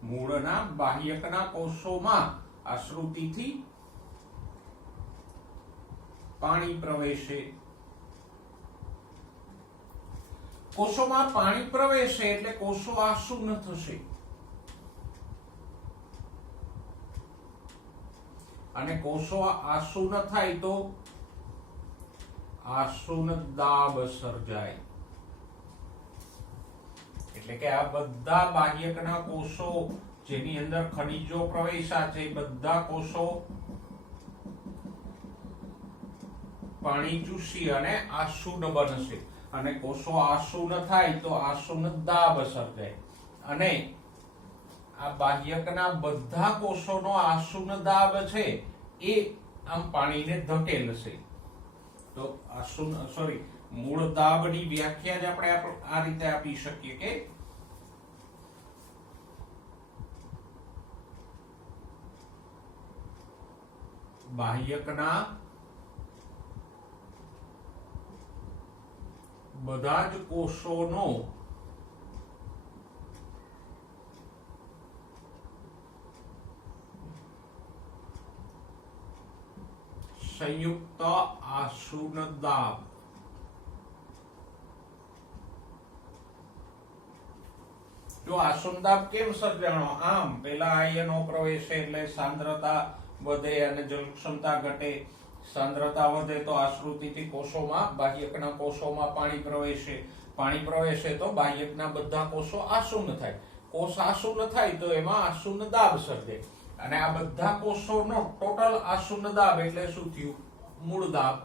મૂળના બાહ્યકના કોષોમાં આશ્રુતિથી પાણી પ્રવેશે. કોષોમાં પાણી પ્રવેશે એટલે કોષો આસુન થશે અને કોષો આસુન થાય તો આસુન દાબ સર્જાય. એટલે કે આ બધા બાહ્યકના કોષો જેની અંદર ખનિજો પ્રવેશા છે, બધા કોષો પાણી ચૂસી અને આસુન બનશે અને કોષો આસુન થાય તો આસુન દાબ સર્જાય. અને આ બાહ્યકના બધા કોષોનો આસુન દાબ છે એ આમ પાણીને ધકેલશે. તો મૂળ દાબની વ્યાખ્યા જ આપણે આ રીતે આપી શકીએ કે બાહ્યકના બધા જ કોષોનો સંયુક્ત આસુન દાબ. જો આસુન દાબ કેમ સર્જાણો? આમ પેલા આયનો પ્રવેશે એટલે સાંદ્રતા વધે અને જલ ક્ષમતા ઘટે. સાંદ્રતા વધે તો આશ્રુતિથી કોષોમાં, બાહ્યકના કોષોમાં પાણી પ્રવેશે. પાણી પ્રવેશે તો બાહ્યકના બધા કોષો આસુન થાય. કોષ આસુન થાય તો એમાં આસુન દાબ સર્જે અને આ બધા કોષોનો ટોટલ આસુન દાબ એટલે શું થયું? મૂળ દાબ.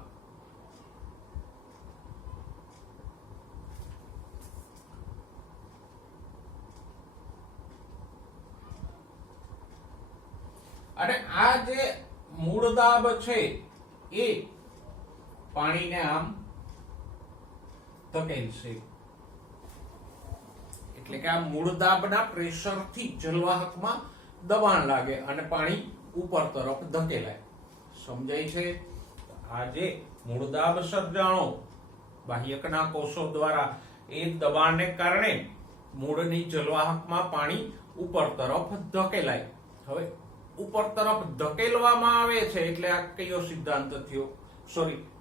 અને આ જે મૂળ દાબ છે એ પાણીને આમ ધકેલશે. એટલે કે આ મૂળ દાબના પ્રેશરથી જલવાહકમાં દબાણ લાગે અને પાણી ઉપર તરફ ધકેલાય. સમજાય છે? આ જે મૂળ દાબ સર્જાણો બાહ્યકના કોષો દ્વારા, એ દબાણને કારણે મૂળની જલવાહકમાં પાણી ઉપર તરફ ધકેલાય. હવે ઉપર તરફ ધકેલવામાં આવે છે એટલે આ કયો સિદ્ધાંત થયો?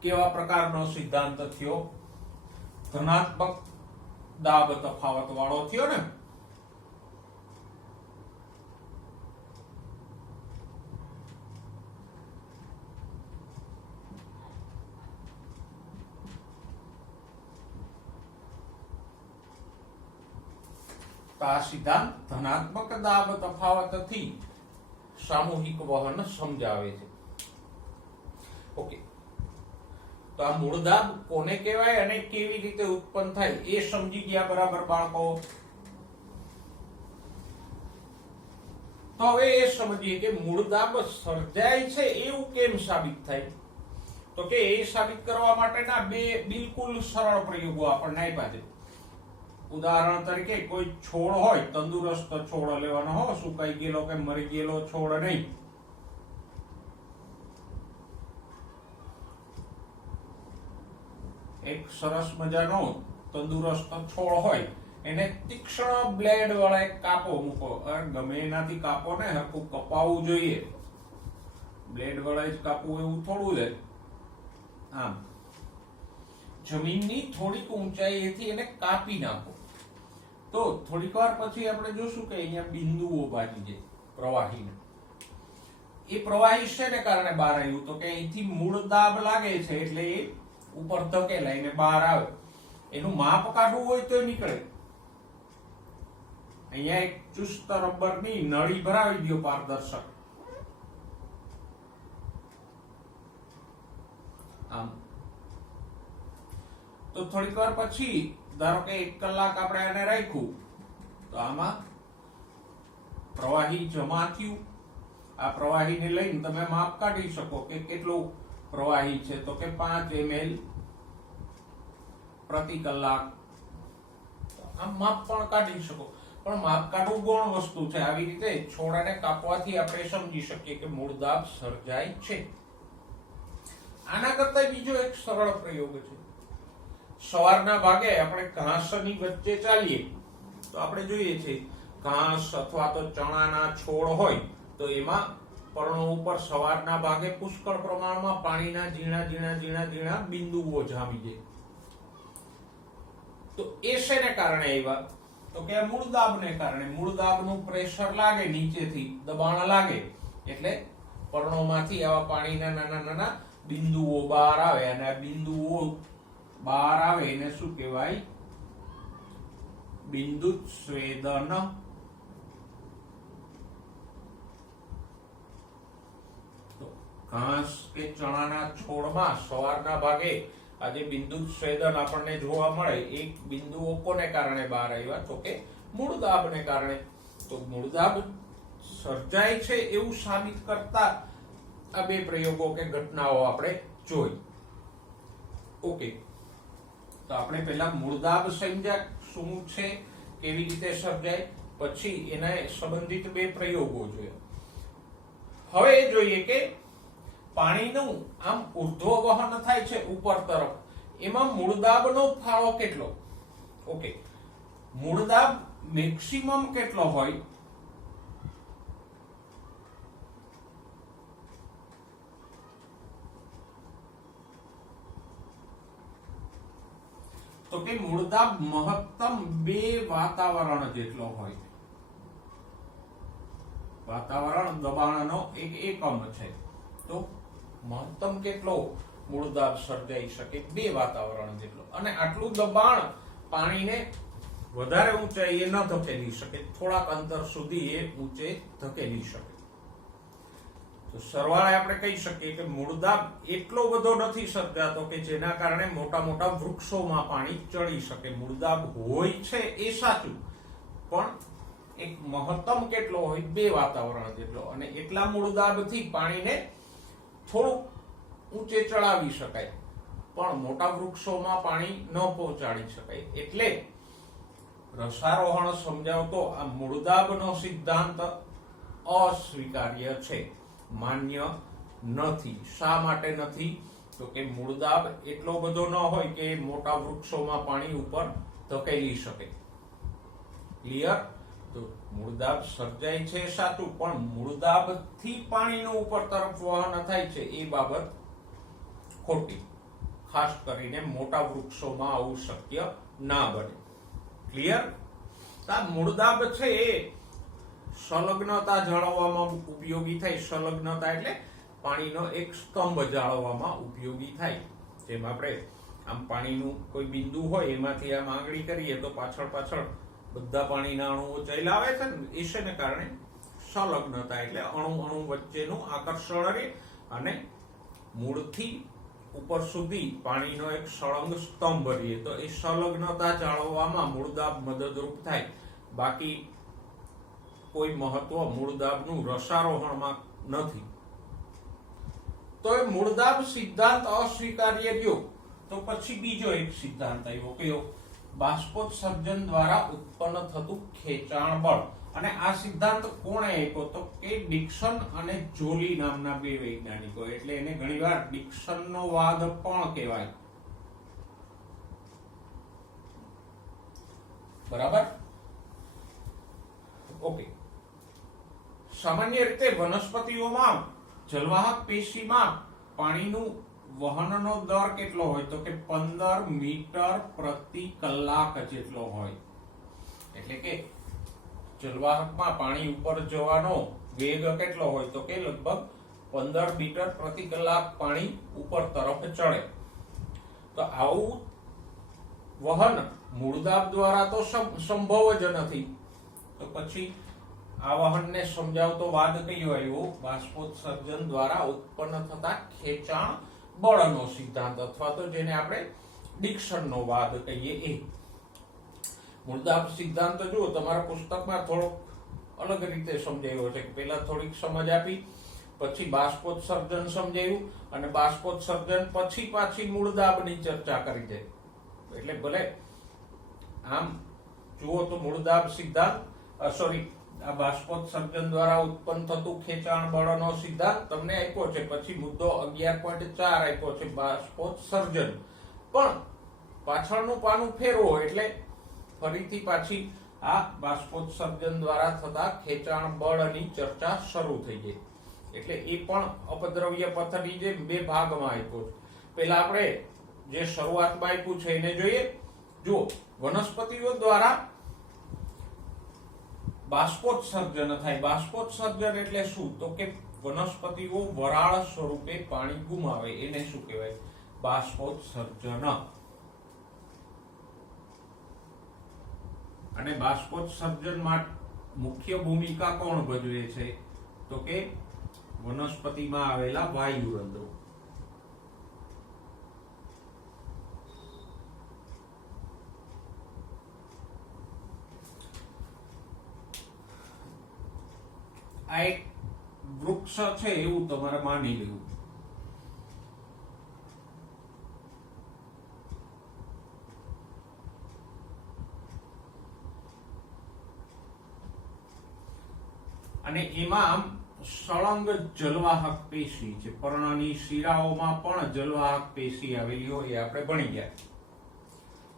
કેવા પ્રકારનો સિદ્ધાંત થયો? ધનાત્મક દાબ તફાવત વાળો થયો ને. આ સિદ્ધાંત ધનાત્મક દાબ તફાવતથી સામૂહિક વહન સમજાવે છે. ઓકે, તો આ મૂળ દાબ કોને કહેવાય અને કેવી રીતે ઉત્પન્ન થાય એ સમજી ગયા બરાબર બાળકો? તો હવે એ સમજીએ કે મૂળ દાબ સર્જાય છે એવું કેમ સાબિત થાય? તો કે એ સાબિત કરવા માટેના બે બિલકુલ સરળ પ્રયોગો આપણને આપ્યા છે. ઉદાહરણ તરીકે કોઈ છોડ હોય, તંદુરસ્ત છોડ લેવાનો હો, સુકાઈ ગયેલો કે મરી ગયેલો છોડ નહીં. એક સરસ મજાનો તંદુરસ્ત છોડ હોય, એને તીક્ષ્ણ બ્લેડ વાળા એક કાપો મૂકો. ગમે એનાથી કાપો ને, હરખું કપાવવું જોઈએ. બ્લેડ વાળા જ કાપવું એવું થોડું છે. આમ જમીનની થોડીક ઊંચાઈએથી એને કાપી નાખો તો થોડીક વાર પછી આપણે જોશું કે અહીંયા બિંદુઓ બાજી જાય પ્રવાહીને. એ પ્રવાહી શેને કારણે બહાર આવ્યું? તો કે અહીંથી મૂળ દાબ લાગે છે એટલે એ ઉપર ધકેલાઈને બહાર આવે. એનું માપ કાઢવું હોય તો નીકળે. અહીંયા એક ચુસ્ત રબરની નળી ભરાવી દો પારદર્શક. આમ તો થોડીક વાર પછી ધારો કે 1 કલાક આપણે આને રાખ્યું તો આમાં પ્રવાહી જમા થયું. આ પ્રવાહીને લઈને તમે માપ કાઢી શકો કે કેટલું પ્રવાહી છે. તો કે 5 ml પ્રતિ કલાક. આમ માપ પણ કાઢી શકો. પણ માપ કાઢવું ગૌણ વસ્તુ છે. આવી રીતે છોડને કાપવાથી આપણે સમજી શકીએ કે મૂળ દાબ સર્જાય છે. આના કરતા બીજો એક સરળ પ્રયોગ છે. સવારના ભાગે આપણે ઘાસની વચ્ચે ચાલીએ તો આપણે જોઈએ છે ઘાસ અથવા તો ચણાના છોડ હોય તો એમાં પર્ણો ઉપર સવારના ભાગે પુષ્કળ પ્રમાણમાં પાણીના ઝીણા ઝીણા ઝીણા ઝીણા બિંદુઓ જામી જાય. તો એ શેને કારણે આવ્યા? તો કે મૂળ દાબને કારણે. મૂળ દાબનું પ્રેશર લાગે, નીચેથી દબાણ લાગે એટલે પર્ણોમાંથી આવા પાણીના નાના નાના બિંદુઓ બહાર આવે. અને આ બિંદુઓ બહાર આવે એને શું કહેવાય? બિંદુ સ્વેદન. તો ઘાસ કે ચણાના છોડમાં સવારના ભાગે આજે બિંદુ સ્વેદન આપણને જોવા મળે. એક બિંદુઓ કોને કારણે બહાર આવ્યા? તો કે મૂળ દાબને કારણે. તો મૂળ દાબ સર્જાય છે એવું સાબિત કરતા આ બે પ્રયોગો કે ઘટનાઓ આપણે જોઈ. ઓકે, તો આપણે પહેલા મૂળ દાબ સમજ્યા શું છે, કેવી રીતે સર્જાય, પછી એના સંબંધિત બે પ્રયોગો જોયા. હવે એ જોઈએ કે પાણીનું આમ ઉર્ધ્વ વહન થાય છે ઉપર તરફ, એમાં મૂળ દાબનો ફાળો કેટલો? ઓકે, મૂળ દાબ મેક્સિમમ કેટલો હોય? તો કે મૂળ દાબ મહત્તમ 2 વાતાવરણ જેટલો હોય. વાતાવરણ દબાણનો એક એકમ છે. તો મહત્તમ કેટલો મૂળ દાબ સર્જાઈ શકે? 2 વાતાવરણ જેટલો. અને આટલું દબાણ પાણીને વધારે ઊંચાઈએ ન ધકેલી શકે, થોડાક અંતર સુધી એ ઊંચે ધકેલી શકે. તો સરવાળે આપણે કહી શકીએ કે મૂળ દાબ એટલો બધો નથી સર્જાતો કે જેના કારણે મોટા મોટા વૃક્ષોમાં પાણી ચડી શકે. મૂળ દાબ હોય છે એ સાચું, પણ એક મહત્તમ કેટલો હોય? 2 વાતાવરણ જેટલો. અને એટલા મૂળ દાબથી પાણીને થોડું ઊંચે ચડાવી શકાય, પણ મોટા વૃક્ષોમાં પાણી ન પહોંચાડી શકાય. એટલે રસારોહણ સમજાવતો આ મૂળ દાબનો સિદ્ધાંત અસ્વીકાર્ય છે, માન્ય નથી. શા માટે નથી? તો કે મૂળ દાબ એટલો બધો ન હોય કે મોટા વૃક્ષોમાં પાણી ઉપર ધકેલી શકે. ક્લિયર? તો મૂળ દાબ સર્જાય છે સાચું, પણ મૂળ દાબથી પાણીનું ઉપર તરફ વહન થાય છે એ બાબત ખોટી. ખાસ કરીને મોટા વૃક્ષોમાં આવું શક્ય ના બને. ક્લિયર? આ મૂળ દાબ છે એ સંલગ્નતા જાળવવામાં ઉપયોગી થાય. સંલગ્નતા એટલે પાણીનો એક સ્તંભ જાળવવામાં ઉપયોગી થાય. જેમ આપણે આમ પાણીનું કોઈ બિંદુ હોય એમાંથી આમ આંગળી કરીએ તો પાછળ પાછળ બધા પાણીના અણુઓ ચાલ્યા આવે છે ને, ઈશને કારણે સંલગ્નતા એટલે અણુ અણુ વચ્ચેનું આકર્ષણ રહે અને મૂળથી ઉપર સુધી પાણીનો એક સળંગ સ્તંભ રહીએ તો એ સંલગ્નતા જાળવવામાં મૂળદાબ મદદરૂપ થાય. બાકી કોઈ મહત્વ મૂળદાબનું રસારોહણમાં નથી. તો એ મૂળદાબ સિદ્ધાંત અસ્વીકાર્ય રહ્યો. તો પછી બીજો એક સિદ્ધાંત આવ્યો કયો? બાષ્પોત્સર્જન દ્વારા ઉત્પન્ન થતું ખેંચાણ બળ. અને આ સિદ્ધાંત કોણે આપ્યો? તો કે ડિક્સન અને જોલી નામના બે વૈજ્ઞાનિકો. એટલે એને ઘણીવાર ડિક્સનનો વાદ પણ કહેવાય. બરાબર? ઓકે. સામાન્ય રીતે વનસ્પતિઓમાં જલવાહક પેશીમાં પાણીનું વહનનો દર કેટલો હોય? તો કે 15 મીટર પ્રતિ કલાક જેટલો હોય. એટલે કે જલવાહકમાં પાણી ઉપર જવાનો વેગ કેટલો હોય? તો કે લગભગ 15 મીટર પ્રતિ કલાક પાણી ઉપર તરફ ચડે. તો આવું વહન મૂળદાબ દ્વારા તો સંભવ જ નથી. તો પછી આ વહનને સમજાવતો વાદ કયો આવ્યો? બાષ્પોત્સર્જન દ્વારા ઉત્પન્ન થતા ખેંચાણ બળનો સિદ્ધાંત, અથવા તો જેને આપણે ડિક્સનનો વાદ કહીએ એ. મૂળદાબ સિદ્ધાંત જુઓ, તમારા પુસ્તકમાં થોડોક અલગ રીતે સમજાવ્યો છે. પહેલા થોડીક સમજ આપી, પછી બાષ્પોત્સર્જન સમજાવ્યું, અને બાષ્પોત્સર્જન પછી પાછી મૂળદાબની ચર્ચા કરી છે. એટલે ભલે આમ જુઓ તો મૂળદાબ સિદ્ધાંત આ બાષ્પોત્સર્જન દ્વારા ઉત્પન્ન થતું ખેંચાણ બળનો સિદ્ધાંત તમને આપ્યો છે. પછી મુદ્દો 11.4 આપ્યો છે બાષ્પોત્સર્જન. પણ પાછળનું પાનું ફેરવો એટલે ફરીથી પાછી આ બાષ્પોત્સર્જન દ્વારા થતા ખેંચાણ બળની ચર્ચા શરૂ થઈ ગઈ. એટલે એ પણ અપદ્રવ્ય પથની જે બે ભાગમાં આપ્યો છે. પહેલા આપણે જે શરૂઆતમાં આપ્યું છે એને જોઈએ. જો વનસ્પતિઓ દ્વારા બાષ્પોત્સર્જન થાય. બાષ્પોત્સર્જન એટલે શું? તો કે વનસ્પતિઓ વરાળ સ્વરૂપે પાણી ગુમાવે. એને શું કહેવાય? બાષ્પોત્સર્જન. અને બાષ્પોત્સર્જનમાં મુખ્ય ભૂમિકા કોણ ભજવે છે? તો કે વનસ્પતિમાં આવેલા વાયુરંધ્રો. આ એક વૃક્ષ છે એવું તમારે માની લેવું. અને એમાં સળંગ જલવાહક પેશી છે. પર્ણની શિરાઓમાં પણ જલવાહક પેશી આવેલી હોય, આપણે ભણી ગયા.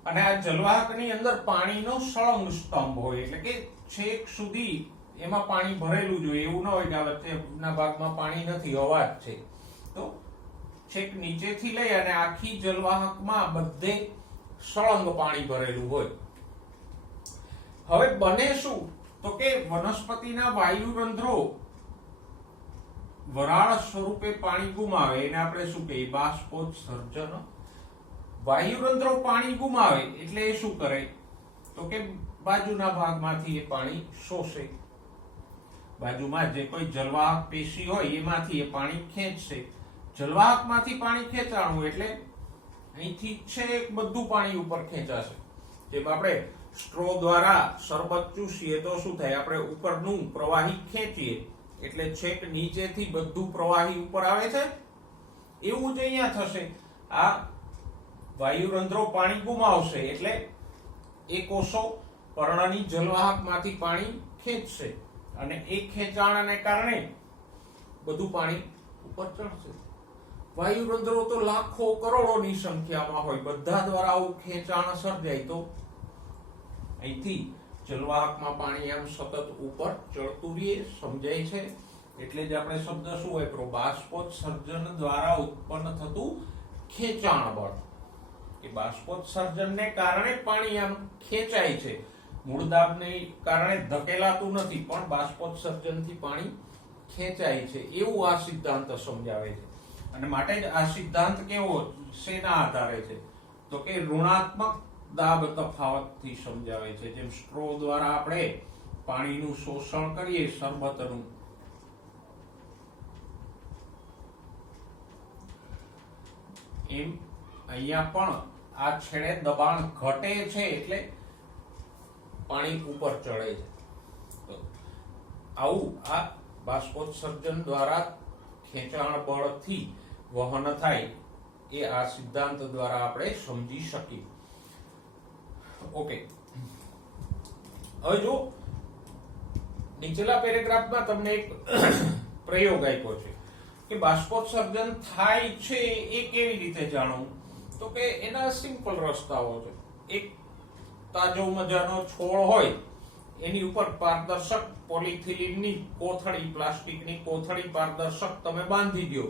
અને આ જલવાહકની અંદર પાણીનો સળંગ સ્તંભ હોય. એટલે કે છેક સુધી એમાં પાણી ભરેલું જોઈએ. એવું ન હોય કે વચ્ચેના ભાગમાં પાણી નથી, હવા જ છે. તો છેક નીચેથી લઈ અને આખી જલવાહકમાં બધે સળંગ પાણી ભરેલું હોય. હવે બને શું? તો કે વનસ્પતિના વાયુરંધ્રો વરાળ સ્વરૂપે પાણી ગુમાવે. એને આપણે શું કહીએ? બાષ્પોત્સર્જન. વાયુરંધ્રો પાણી ગુમાવે એટલે એ શું કરે? તો કે બાજુના ભાગમાંથી એ પાણી શોષે. બાજુમાં જે કોઈ જલવાહક પેશી હોય એમાંથી એ પાણી ખેંચશે. જલવાહકમાંથી પાણી ખેંચાણું એટલે અહીંથી છેક બધું પાણી ઉપર ખેંચાશે. જેમ આપણે સ્ટ્રો દ્વારા શરબત ચૂસીએ તો શું થાય? આપણે ઉપરનું પ્રવાહી ખેંચીએ એટલે છેક નીચેથી બધું પ્રવાહી ઉપર આવે છે. એવું જ અહીંયા થશે. આ વાયુરંધ્રો પાણી ગુમાવશે એટલે એ કોષો પર્ણની જલવાહકમાંથી પાણી ખેંચશે, અને એ ખેંચાણને કારણે બધું પાણી ઉપર ચડશે. વાયુરંધ્રો તો લાખો કરોડોની સંખ્યામાં હોય, બધા દ્વારા આવું ખેંચાણ સર્જાય તો અહીંથી જલવાહકમાં પાણી આમ સતત ઉપર ચડતું રહે. સમજાય છે? એટલે જ આપણે શબ્દ શું વાપરો? બાષ્પોત્સર્જન દ્વારા ઉત્પન્ન થતું ખેંચાણ બળ. કે બાષ્પોત્સર્જનને કારણે પાણી આમ ખેંચાય છે. મૂળદાબને કારણે ધકેલાતું નથી, પણ બાષ્પોત્સર્જનથી પાણી ખેંચાય છે. એવું આ સિદ્ધાંત સમજાવે છે. અને માટે જ આ સિદ્ધાંત કેવો શેના આધારે છે? તો કે ઋણાત્મક દાબ તફાવતથી સમજાવે છે. જેમ સ્ટ્રો દ્વારા આપણે પાણીનું શોષણ કરીએ શરબતનું, એમ અહીંયા પણ આ છેડે દબાણ ઘટે છે એટલે પાણી ઉપર ચડે છે. તો આવું આ બાષ્પોત્સર્જન દ્વારા ખેંચાણ બળથી વહન થાય એ આ સિદ્ધાંત દ્વારા આપણે સમજી શકીએ. ઓકે, હવે જો નીચેલા પેરેગ્રાફમાં તમને એક પ્રયોગ આપ્યો છે કે બાષ્પોત્સર્જન થાય છે એ કેવી રીતે જાણવું, તો કે એના સિમ્પલ રસ્તાઓ છે. એક તાજો મજાનો છોડ હોય એની ઉપર પારદર્શક પોલિથિલિનની કોથળી, પ્લાસ્ટિકની કોથળી પારદર્શક તમે બાંધી દો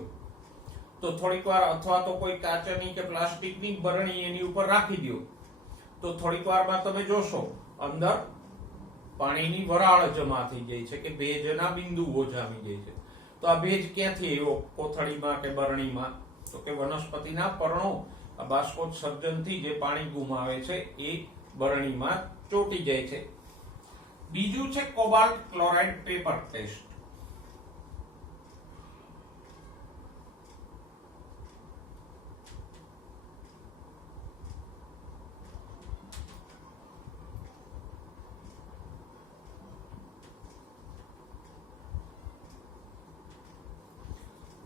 તો થોડીક વાર, અથવા તો કોઈ કાચની કે પ્લાસ્ટિકની બરણી એની ઉપર રાખી દો તો થોડીક વારમાં તમે જોશો અંદર પાણીની વરાળ જમા થઈ જાય છે કે ભેજના બિંદુઓ જામી જાય છે. તો આ ભેજ ક્યાંથી આવ્યો કોથળીમાં કે બરણીમાં, તો કે વનસ્પતિના પર્ણો આ બાષ્પોત્સર્જનથી જે પાણી ગુમાવે છે એ બરણીમાં ચોંટી જાય છે. બીજું છે cobalt chloride paper test.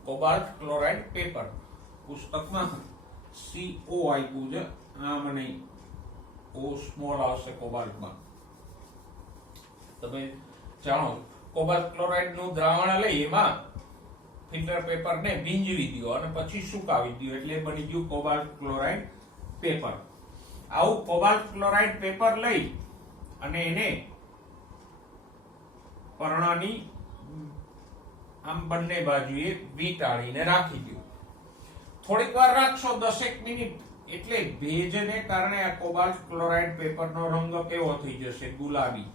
Cobalt chloride paper પુસ્તકમાં CO આપ્યું છે, આમ નહીં, O સ્મોલ આવશે કોબાલ્ટમાં. તમે જાણો કોબાલ્ટ ક્લોરાઇડ નું દ્રાવણ લઈ એમાં ફિલ્ટર પેપરને ભીંજવી દો અને પછી સુકાવી દો એટલે બની ગયું કોબાલ્ટ ક્લોરાઇડ પેપર. આવું કોબાલ્ટ ક્લોરાઇડ પેપર લઈ અને એને પર્ણની આમ બંને બાજુએ વીંટાળીને રાખી દો. થોડીક વાર રાખશો, 10 મિનિટ, એટલે ભેજને કારણે આ કોબાલ્ટ ક્લોરાઇડ પેપરનો રંગ કેવો થઈ જશે? ગુલાબી.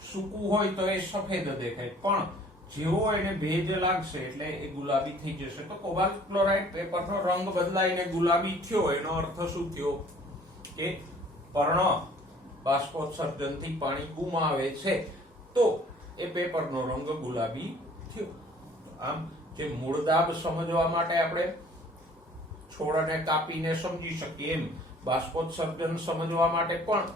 સૂકું હોય તો એ સફેદ દેખાય, પણ જેવો એને ભેજ લાગશે એટલે એ ગુલાબી થઈ જશે. તો કોબાલ્ટ ક્લોરાઇડ પેપરનો રંગ બદલાઈને ગુલાબી થયો, એનો અર્થ શું થયો કે પર્ણ બાષ્પોત્સર્જનથી પાણી ગુમાવે છે તો એ પેપરનો રંગ ગુલાબી થયો. આમ જે મૂળદાબ સમજવા માટે આપણે છોડને કાપીને સમજી શકીએ, એમ બાષ્પોત્સર્જન સમજવા માટે પણ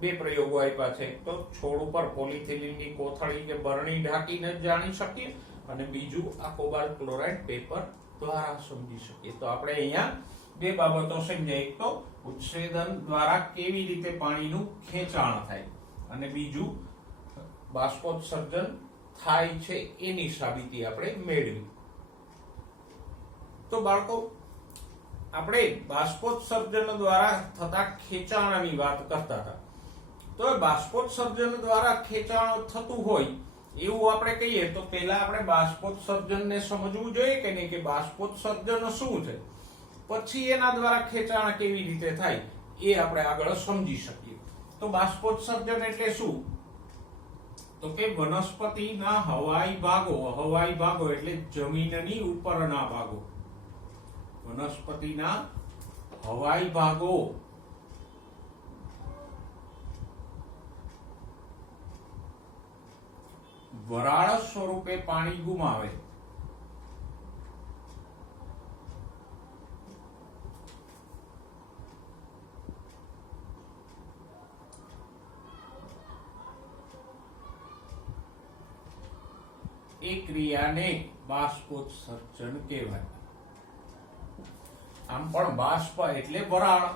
બે પ્રયોગો આપ્યા છે. તો છોડ ઉપર પોલિથિલિનની કોથળી કે બરણી ઢાંકીને જાણી શકીએ, અને બીજું આ કોબાલ્ટ ક્લોરાઇડ પેપર દ્વારા સમજી શકીએ. તો આપણે અહીંયા બે બાબતો સમજાય. એક તો ઉત્સેદન દ્વારા કેવી રીતે પાણીનું ખેંચાણ થાય, અને બીજું બાષ્પોત્સર્જન થાય છે એની સાબિતી આપણે મેળવી. તો બાળકો, આપણે બાષ્પોત્સર્જન દ્વારા થતા ખેંચાણની વાત કરતા હતા. તો બાષ્પોત્સર્જન દ્વારા ખેંચાણ થતું હોય એવું આપણે કહીએ તો પહેલા આપણે બાષ્પોત્સર્જનને સમજવું જોઈએ કે નહીં, કે બાષ્પોત્સર્જન શું છે, પછી એના દ્વારા ખેંચાણ કેવી રીતે થાય એ આપણે આગળ સમજી શકીએ. તો બાષ્પોત્સર્જન એટલે શું? તો કે વનસ્પતિના હવાઈ ભાગો એટલે જમીનની ઉપરના ભાગો, વનસ્પતિના હવાઈ ભાગો વરાળ સ્વરૂપે પાણી ગુમાવે. એ ક્રિયાને બાષ્પોત્સર્જન કહેવાય. આમ પણ બાષ્પ એટલે વરાળ.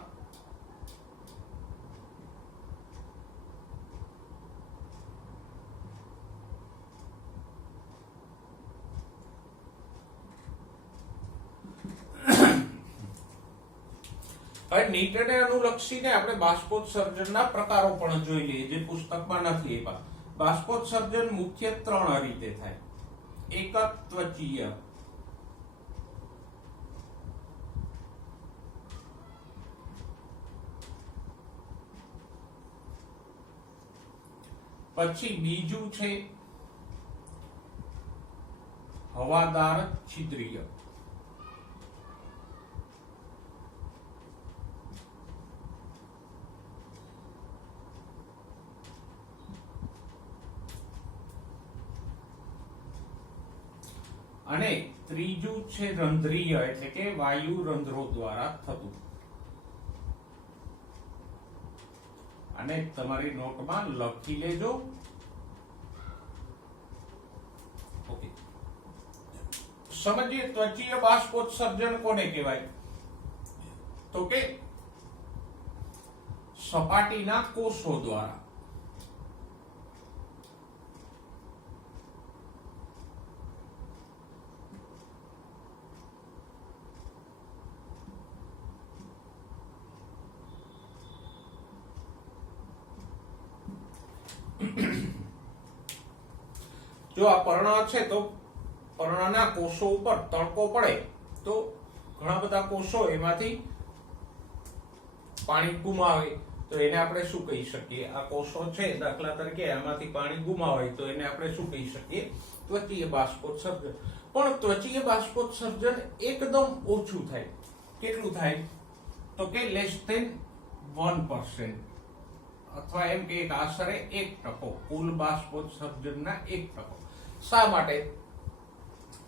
હવે નીટને અનુલક્ષીને આપણે બાષ્પોત્સર્જનના પ્રકારો પણ જોઈ લઈએ, જે પુસ્તકમાં નથી આપ્યા. બાષ્પોત્સર્જન મુખ્ય 3 રીતે થાય. એકત્વચીય, પછી બીજું છે હવાદાર છિદ્રીય, અને ત્રીજું છે રંધ્રીય એટલે કે વાયુ રંધ્રો દ્વારા થતું. અને તમારી નોટમાં લખી લેજો. ઓકે, સમજીએ ત્વચીય બાષ્પોત્સર્જન કોને કહેવાય? તો કે સપાટીના કોષો દ્વારા જો આ પર્ણ છે તો પર્ણના કોષો ઉપર તડકો પડે તો ઘણા બધા કોષો એમાંથી પાણી ગુમાવે તો એને આપણે શું કહી શકીએ? આ કોષો છે દાખલા તરીકે આમાંથી પાણી ગુમાવે તો એને આપણે શું કહી શકીએ? ત્વચીય બાષ્પોત્સર્જન. પણ ત્વચીય બાષ્પોત્સર્જન એકદમ ઓછું થાય. કેટલું થાય? તો કે લેસ ધેન 1%, અથવા એમ કે આશરે 1% કુલ બાષ્પોત્સર્જનના 1%. શા માટે?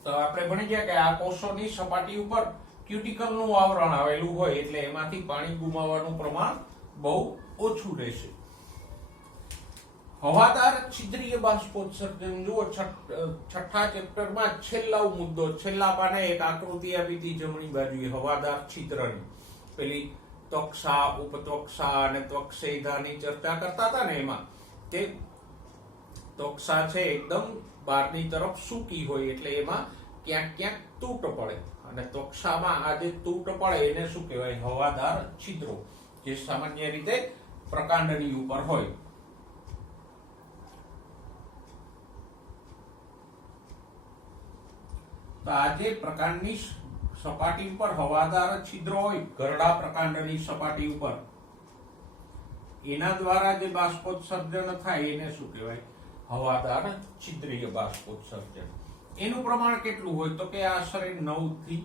તો આપણે ભણી ગયા કે આ કોષોની સપાટી ઉપર ક્યુટિકલનું આવરણ આવેલું હોય એટલે એમાંથી પાણી ગુમાવવાનું પ્રમાણ બહુ ઓછું રહેશે. હવાદાર છિદ્રીય બાષ્પોત્સર્જન જુઓ, છઠ્ઠા ચેપ્ટરમાં છેલ્લો મુદ્દો, છેલ્લા પાને એક આકૃતિ આપી હતી જમણી બાજુએ હવાદાર છિદ્રની. પેલી ત્વક્ષા, ઉપત્વક્ષા અને ત્વક્ષેધાની ચર્ચા કરતા હતા ને, એમાં કે ત્વક્ષા છે એકદમ બહારની તરફ સૂકી હોય એટલે એમાં ક્યાંક ક્યાંક તૂટ પડે, અને ત્વક્ષામાં આ જે તૂટ પડે એને શું કહેવાય? હવાદાર છિદ્રો, જે સામાન્ય રીતે પ્રકાંડની ઉપર હોય. તો આ જે પ્રકાંડની સપાટી ઉપર હવાદાર છિદ્રો હોય, ગરડા પ્રકાંડની સપાટી ઉપર, એના દ્વારા જે બાષ્પોત્સર્જન થાય એને શું કહેવાય? હવાદાર છિદ્રીય બાષ્પોત્સર્જન. એનું પ્રમાણ કેટલું હોય? તો કે આશરે 9 થી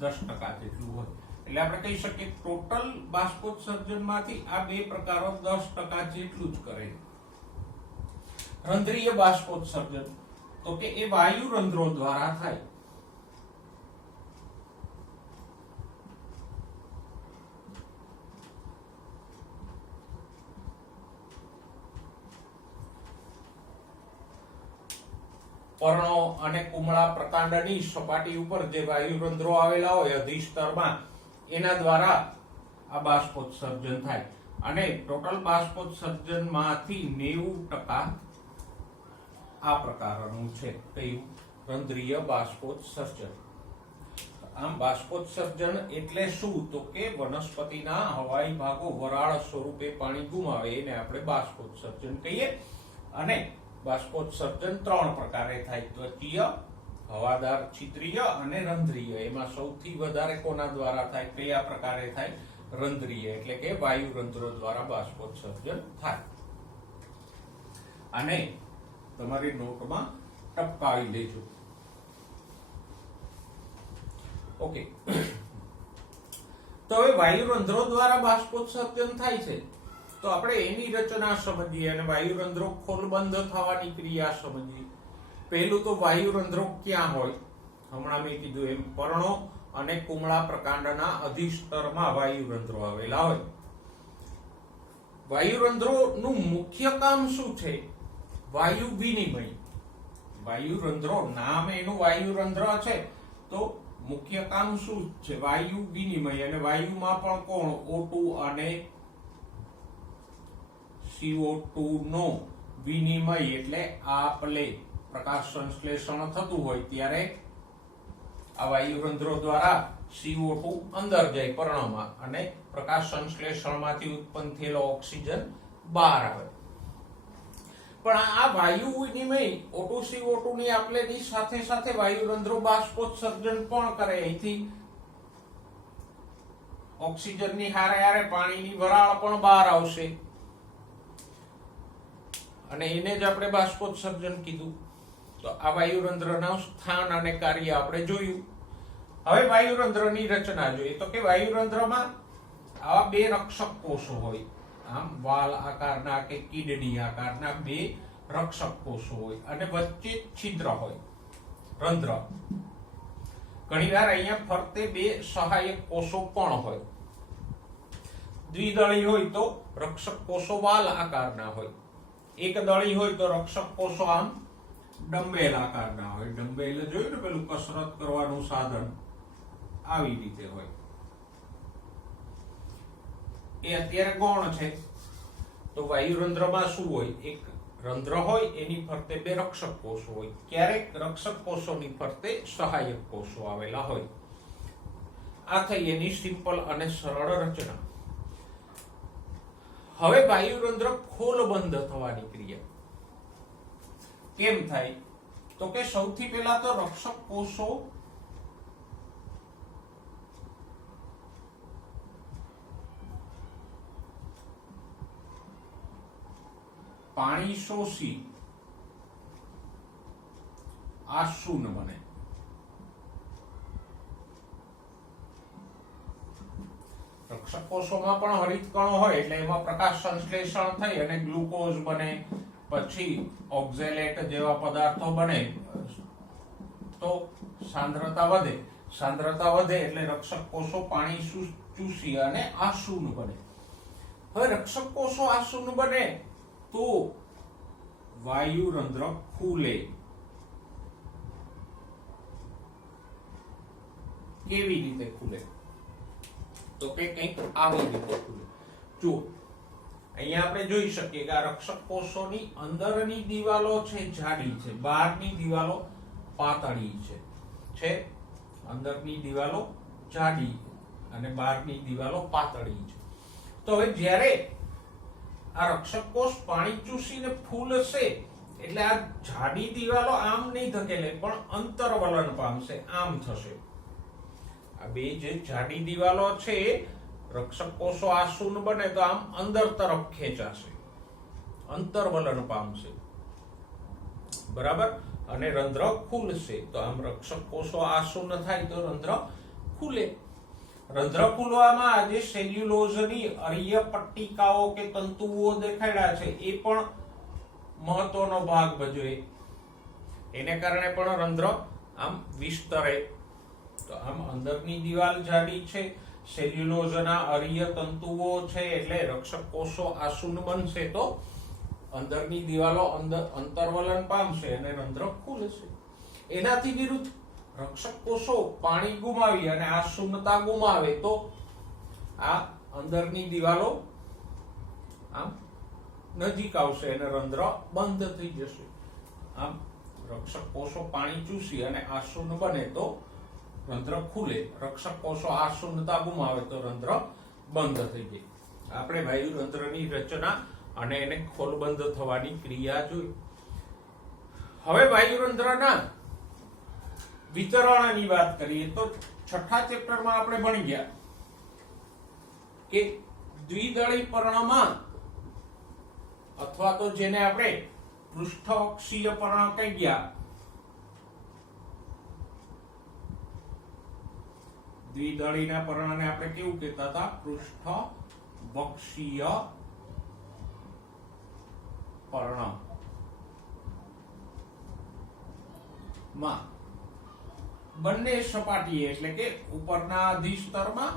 10% જેટલું હોય. એટલે આપણે કહી શકીએ ટોટલ બાષ્પોત્સર્જનમાંથી આ બે પ્રકારો 10% જેટલું જ કરે. રંધ્રીય બાષ્પોત્સર્જન તો કે એ વાયુ રંધ્રો દ્વારા થાય. પર્ણો અને કુમળા પ્રકાંડની સપાટી ઉપર જે વાયુ રંધ્રો આવેલા હોય અધિસ્તરમાં, એના દ્વારા આ બાષ્પોત્સર્જન થાય. અને ટોટલ બાષ્પોત્સર્જનમાંથી 90% આ પ્રકારનું છે. કયું? રંધ્રીય બાષ્પોત્સર્જન. આમ બાષ્પોત્સર્જન એટલે શું? તો કે વનસ્પતિના હવાઈ ભાગો વરાળ સ્વરૂપે પાણી ગુમાવે એને આપણે બાષ્પોત્સર્જન કહીએ. અને બાષ્પોત્સર્જન 3 પ્રકારે થાય: ત્વચીય, હવાદાર છિદ્રીય અને રંધ્રીય. એમાં સૌથી વધારે કોના દ્વારા થાય? કયા પ્રકારે થાય? રંધ્રીય, એટલે કે વાયુ રંધ્રો દ્વારા બાષ્પોત્સર્જન થાય. અને તમારી નોટમાં ટપકાવી લેજો. ઓકે, તો હવે વાયુ રંધ્રો દ્વારા બાષ્પોત્સર્જન થાય છે તો આપણે એની રચના સમજીએ અને વાયુ રંધ્રો ખોલબંધ થવાની ક્રિયા સમજીએ. પહેલું તો વાયુ રંધ્રો ક્યાં હોય? હમણાં મેં કીધું એમ પર્ણો અને કુમળા પ્રકાંડના અધિસ્તરમાં વાયુ રંધ્રો આવેલા હોય. વાયુ રંધ્રોનું મુખ્ય કામ શું છે? વાયુ વિનિમય. વાયુ રંધ્રો, નામ એનું વાયુ રંધ્ર છે, તો મુખ્ય કામ શું છે? વાયુ વિનિમય. અને વાયુમાં પણ કોણ? O2 અને CO2 નો વિનિમય, એટલે આપલે પ્રકાશ સંશ્લેષણ થતું હોય ત્યારે આ વાયુ રંધ્રો દ્વારા CO2 અંદર જાય પર્ણમાં અને પ્રકાશ સંશ્લેષણમાંથી ઉત્પન્ન થયેલો ઓક્સિજન બહાર આવે. પણ આ વાયુ વિનિમય O2 CO2 ની આપલેની સાથે સાથે વાયુ રંધ્રો બાષ્પોત્સર્જન પણ કરે. અહીંથી ઓક્સિજનની હારે હારે પાણીની વરાળ પણ બહાર આવશે અને એને જ આપણે બાષ્પોત્સર્જન કીધું. તો આ વાયુરંધ્રના સ્થાન અને કાર્ય આપણે જોયું. હવે વાયુરંધ્રની રચના જોઈએ તો કે વાયુરંધ્રમાં આવા 2 રક્ષક કોષો હોય. આમ વાલ આકારના કે કિડની આકારના 2 રક્ષક કોષો હોય અને વચ્ચે છિદ્ર હોય. રંધ્ર. ઘણીવાર અહીંયા ફરતે બે સહાયક કોષો પણ હોય. દ્વિદળી હોય તો રક્ષક કોષો વાલ આકારના હોય. એક દળી હોય તો રક્ષક કોષો આમ ડમ્બેલ આકારના હોય. ડમ્બેલ જોયું ને પેલું કસરત કરવાનું સાધન, આવી રીતે હોય. એ અત્યારે ગૌણ છે. તો વાયુરંધ્રમાં શું હોય? એક રંધ્ર હોય, એની ફરતે બે રક્ષક કોષો હોય. ક્યારેક રક્ષક કોષોની ફરતે સહાયક કોષો આવેલા હોય. આ થઈ એની સિમ્પલ અને સરળ રચના. હવે વાયુરંધ્ર ખોલબંધ થવાની ક્રિયા કેમ થાય? તો કે સૌથી પહેલા તો રક્ષક કોષો પાણી શોષી આશૂન બને. રક્ષક કોષોમાં પણ હરિતકણો હોય એટલે એમાં પ્રકાશ સંશ્લેષણ થઈ અને ગ્લુકોઝ બને, પછી ઓક્ઝેલેટ જેવા પદાર્થો બને, તો સાંદ્રતા વધે. સાંદ્રતા વધે એટલે રક્ષક કોષો પાણી ચૂસી અને આશૂન બને. હવે રક્ષક કોષો આશૂન બને તો વાયુરંધ્ર ખુલે. કેવી રીતે ખુલે? તો કે કંઈક આવી રીતે ખુલે. જો અહીંયા આપણે જોઈ શકીએ કે આ રક્ષક કોષોની અંદરની દિવાલો છે જાડી છે, બહારની દિવાલો પાતળી છે. અંદરની દિવાલો જાડી અને બહારની દિવાલો પાતળી છે. તો હવે જ્યારે આ રક્ષક કોષ પાણી ચૂસીને ફૂલશે એટલે આ જાડી દિવાલો આમ નહીં ધકેલે પણ અંતરવલન પામશે, આમ થશે. આ બે જે જાડી દિવાલો છે રક્ષક કોષો આશૂન બને તો આમ અંદર તરફ ખેંચાશે, અંતરવલન પામશે. બરાબર. અને રંધ્ર ખુલશે. તો આમ રક્ષક કોષો આશૂન થાય તો રંધ્ર ખુલે. રંધ્ર ખુલવામાં આજે સેલ્યુલોઝની અરીય પટ્ટિકાઓ કે તંતુઓ દેખાડ્યા છે એ પણ મહત્વનો ભાગ ભજવે. એને કારણે પણ રંધ્ર આમ વિસ્તરે. તો આમ અંદરની દિવાલ જાડી છે, સેલ્યુલોઝના અરીય તંતુઓ છે એટલે રક્ષક કોષો આશૂન બનશે તો અંદરની દિવાલો અંતરવલન પામશે અને રંધ્ર ખુલશે. એનાથી વિરુદ્ધ રક્ષક કોષો પાણી ગુમાવી અને આશૂન્યતા ગુમાવે તો આ અંદરની દિવાલો આમ નજીક આવશે અને રંધ્ર બંધ થઈ જશે. આમ રક્ષક કોષો પાણી ચૂસી અને આશૂન્ય બને તો રંધ્ર ખુલે. રક્ષક કોષો આશૂન્યતા ગુમાવે તો રંધ્ર બંધ થઈ જાય. આપણે વાયુરંધ્રની રચના અને એને ખોલબંધ થવાની ક્રિયા જોઈ. હવે વાયુરંધ્રના વિતરણની વાત કરીએ તો છઠ્ઠા ચેપ્ટરમાં આપણે ભણી ગયા કે દ્વિદળી પર્ણમાં અથવા તો જેને આપણે પૃષ્ઠવક્ષીય પર્ણ કહી ગયા, દ્વિદળીના પર્ણને આપણે કેવું કહેતા હતા? પૃષ્ઠવક્ષીય પર્ણ માં બંને સપાટીએ એટલે કે ઉપરના અધિસ્તરમાં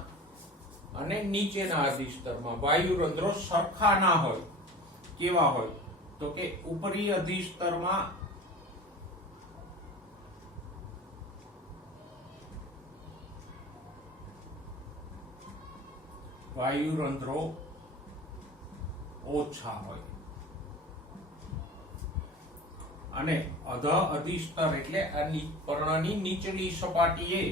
અને નીચેના અધિસ્તરમાં વાયુરંધ્રો સરખા ના હોય. કેવા હોય? તો કે ઉપરી અધિસ્તરમાં વાયુરંધ્રો ઓછા હોય અને અધ અધિસ્તર એટલે આ પર્ણની નીચલી સપાટીએ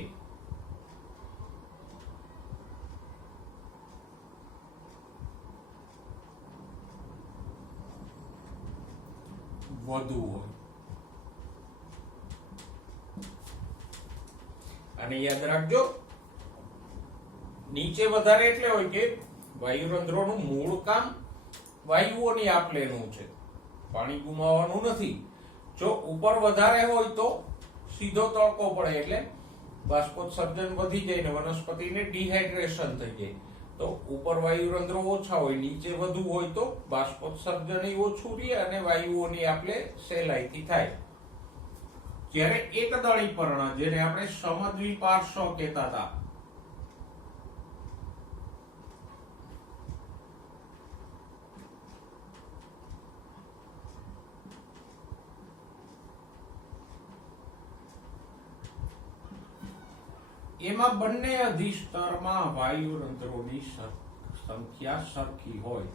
વધુ હોય. અને યાદ રાખજો, નીચે વધારે એટલે હોય કે વાયુરંધ્રોનું મૂળ કામ વાયુઓની આપલેનું છે, પાણી ગુમાવવાનું નથી. જો ઉપર વધારે હોય તો સીધો તડકો પડે એટલે બાષ્પોત્સર્જન વધી જાય ને વનસ્પતિને ડિહાઇડ્રેશન થઈ જાય. તો ઉપર વાયુરંધ્રો ઓછા હોય, નીચે વધુ હોય તો બાષ્પોત્સર્જન ઓછું રહે અને વાયુઓની આપલે સહેલાઈથી થાય. જ્યારે એકદળી પર્ણ, જેને આપણે સમદ્વિપાર્શ્વ કહેતા હતા, એમાં બંને અધિસ્તરમાં વાયુરંધ્રોની સંખ્યા સરખી હોય.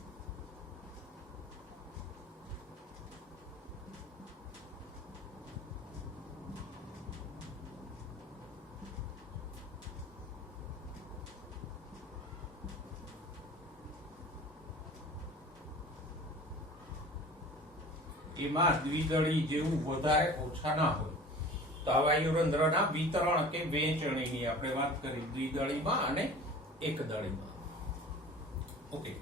એમાં દ્વિદળી જેવું વધારે ઓછા ના હોય. તો આ વાયુરંધ્રના વિતરણ કે વહેંચણીની આપણે વાત કરી, દ્વિદળીમાં અને એકદળીમાં. ઓકે,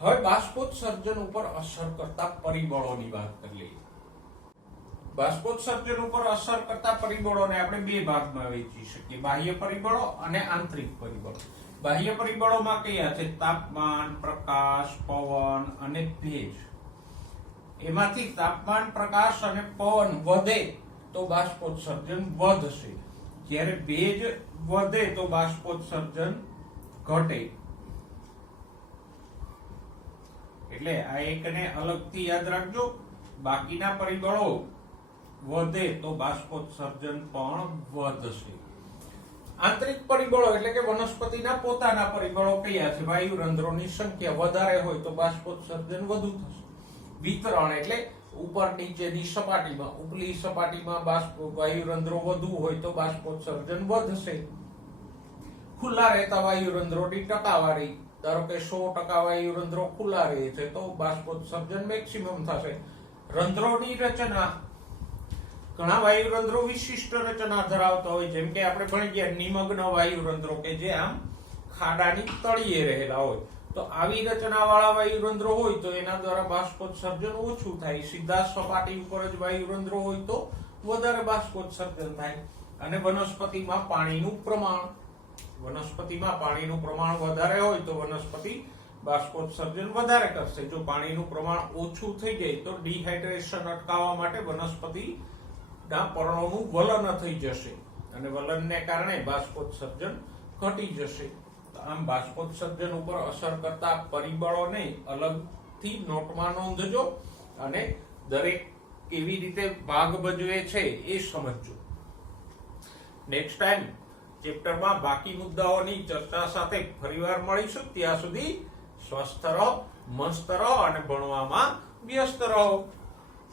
હવે બાષ્પોત્સર્જન ઉપર અસર કરતા પરિબળોની વાત કરી લઈએ. બાષ્પોત્સર્જન ઉપર અસર કરતા પરિબળોને આપણે બે ભાગમાં વહેંચી શકીએ, બાહ્ય પરિબળો અને આંતરિક પરિબળો. બાહ્ય પરિબળોમાં કયા છે? તાપમાન, પ્રકાશ, પવન અને ભેજ. એમાંથી તાપમાન, પ્રકાશ અને પવન વધે તો બાષ્પોત્સર્જન વધશે, જ્યારે ભેજ વધે તો બાષ્પોત્સર્જન ઘટે. એટલે આ એકને અલગથી યાદ રાખજો. બાકીના પરિબળો વધે તો બાષ્પોત્સર્જન પણ વધશે. આંતરિક પરિબળો એટલે કે વનસ્પતિના પોતાના પરિબળો કયા છે? વાયુરંધ્રોની સંખ્યા વધારે હોય તો બાષ્પોત્સર્જન વધુ થશે. વિતરણ એટલે ઉપર નીચેની સપાટીમાં, ઉપલી સપાટીમાં વાયુરંધ્રો વધુ હોય તો બાષ્પોત્સર્જન વધશે. ખુલ્લા રહેતા વાયુરંધ્રોની ટકાવારી, ધારો કે 100% વાયુરંધ્રો ખુલ્લા રહે છે તો બાષ્પોત્સર્જન મેક્સિમમ થશે. રંધ્રોની રચના, ઘણા વાયુરંધ્રો વિશિષ્ટ રચના ધરાવતા હોય, જેમ કે આપણે ભણી ગયા નિમગ્ન વાયુરંધ્રો કે જે આમ ખાડાની તળિયે રહેલા હોય. તો આવી રચના વાળા વાયુરંધ્રો હોય તો એના દ્વારા બાષ્પોત્સર્જન ઓછું થાય. સીધા સપાટી ઉપર જ વાયુરંધ્રો હોય તો વધારે બાષ્પોત્સર્જન થાય. અને વનસ્પતિમાં પાણીનું પ્રમાણ વધારે હોય તો વનસ્પતિ બાષ્પોત્સર્જન વધારે કરશે. જો પાણીનું પ્રમાણ ઓછું થઈ જાય તો ડિહાઇડ્રેશન અટકાવવા માટે વનસ્પતિના પર્ણોનું વલન થઈ જશે અને વલનને કારણે બાષ્પોત્સર્જન ઘટી જશે. આમ બાષ્પોત્સર્જન ઉપર અસર કરતા પરિબળોને અલગથી નોટમાં નોંધજો અને દરેક કેવી રીતે ભાગ ભજવે છે એ સમજજો. નેક્સ્ટ ટાઈમ ચેપ્ટરમાં બાકી મુદ્દાઓની ચર્ચા સાથે ફરીવાર મળીશું. ત્યાં સુધી સ્વસ્થ રહો, મસ્ત રહો અને ભણવામાં વ્યસ્ત રહો.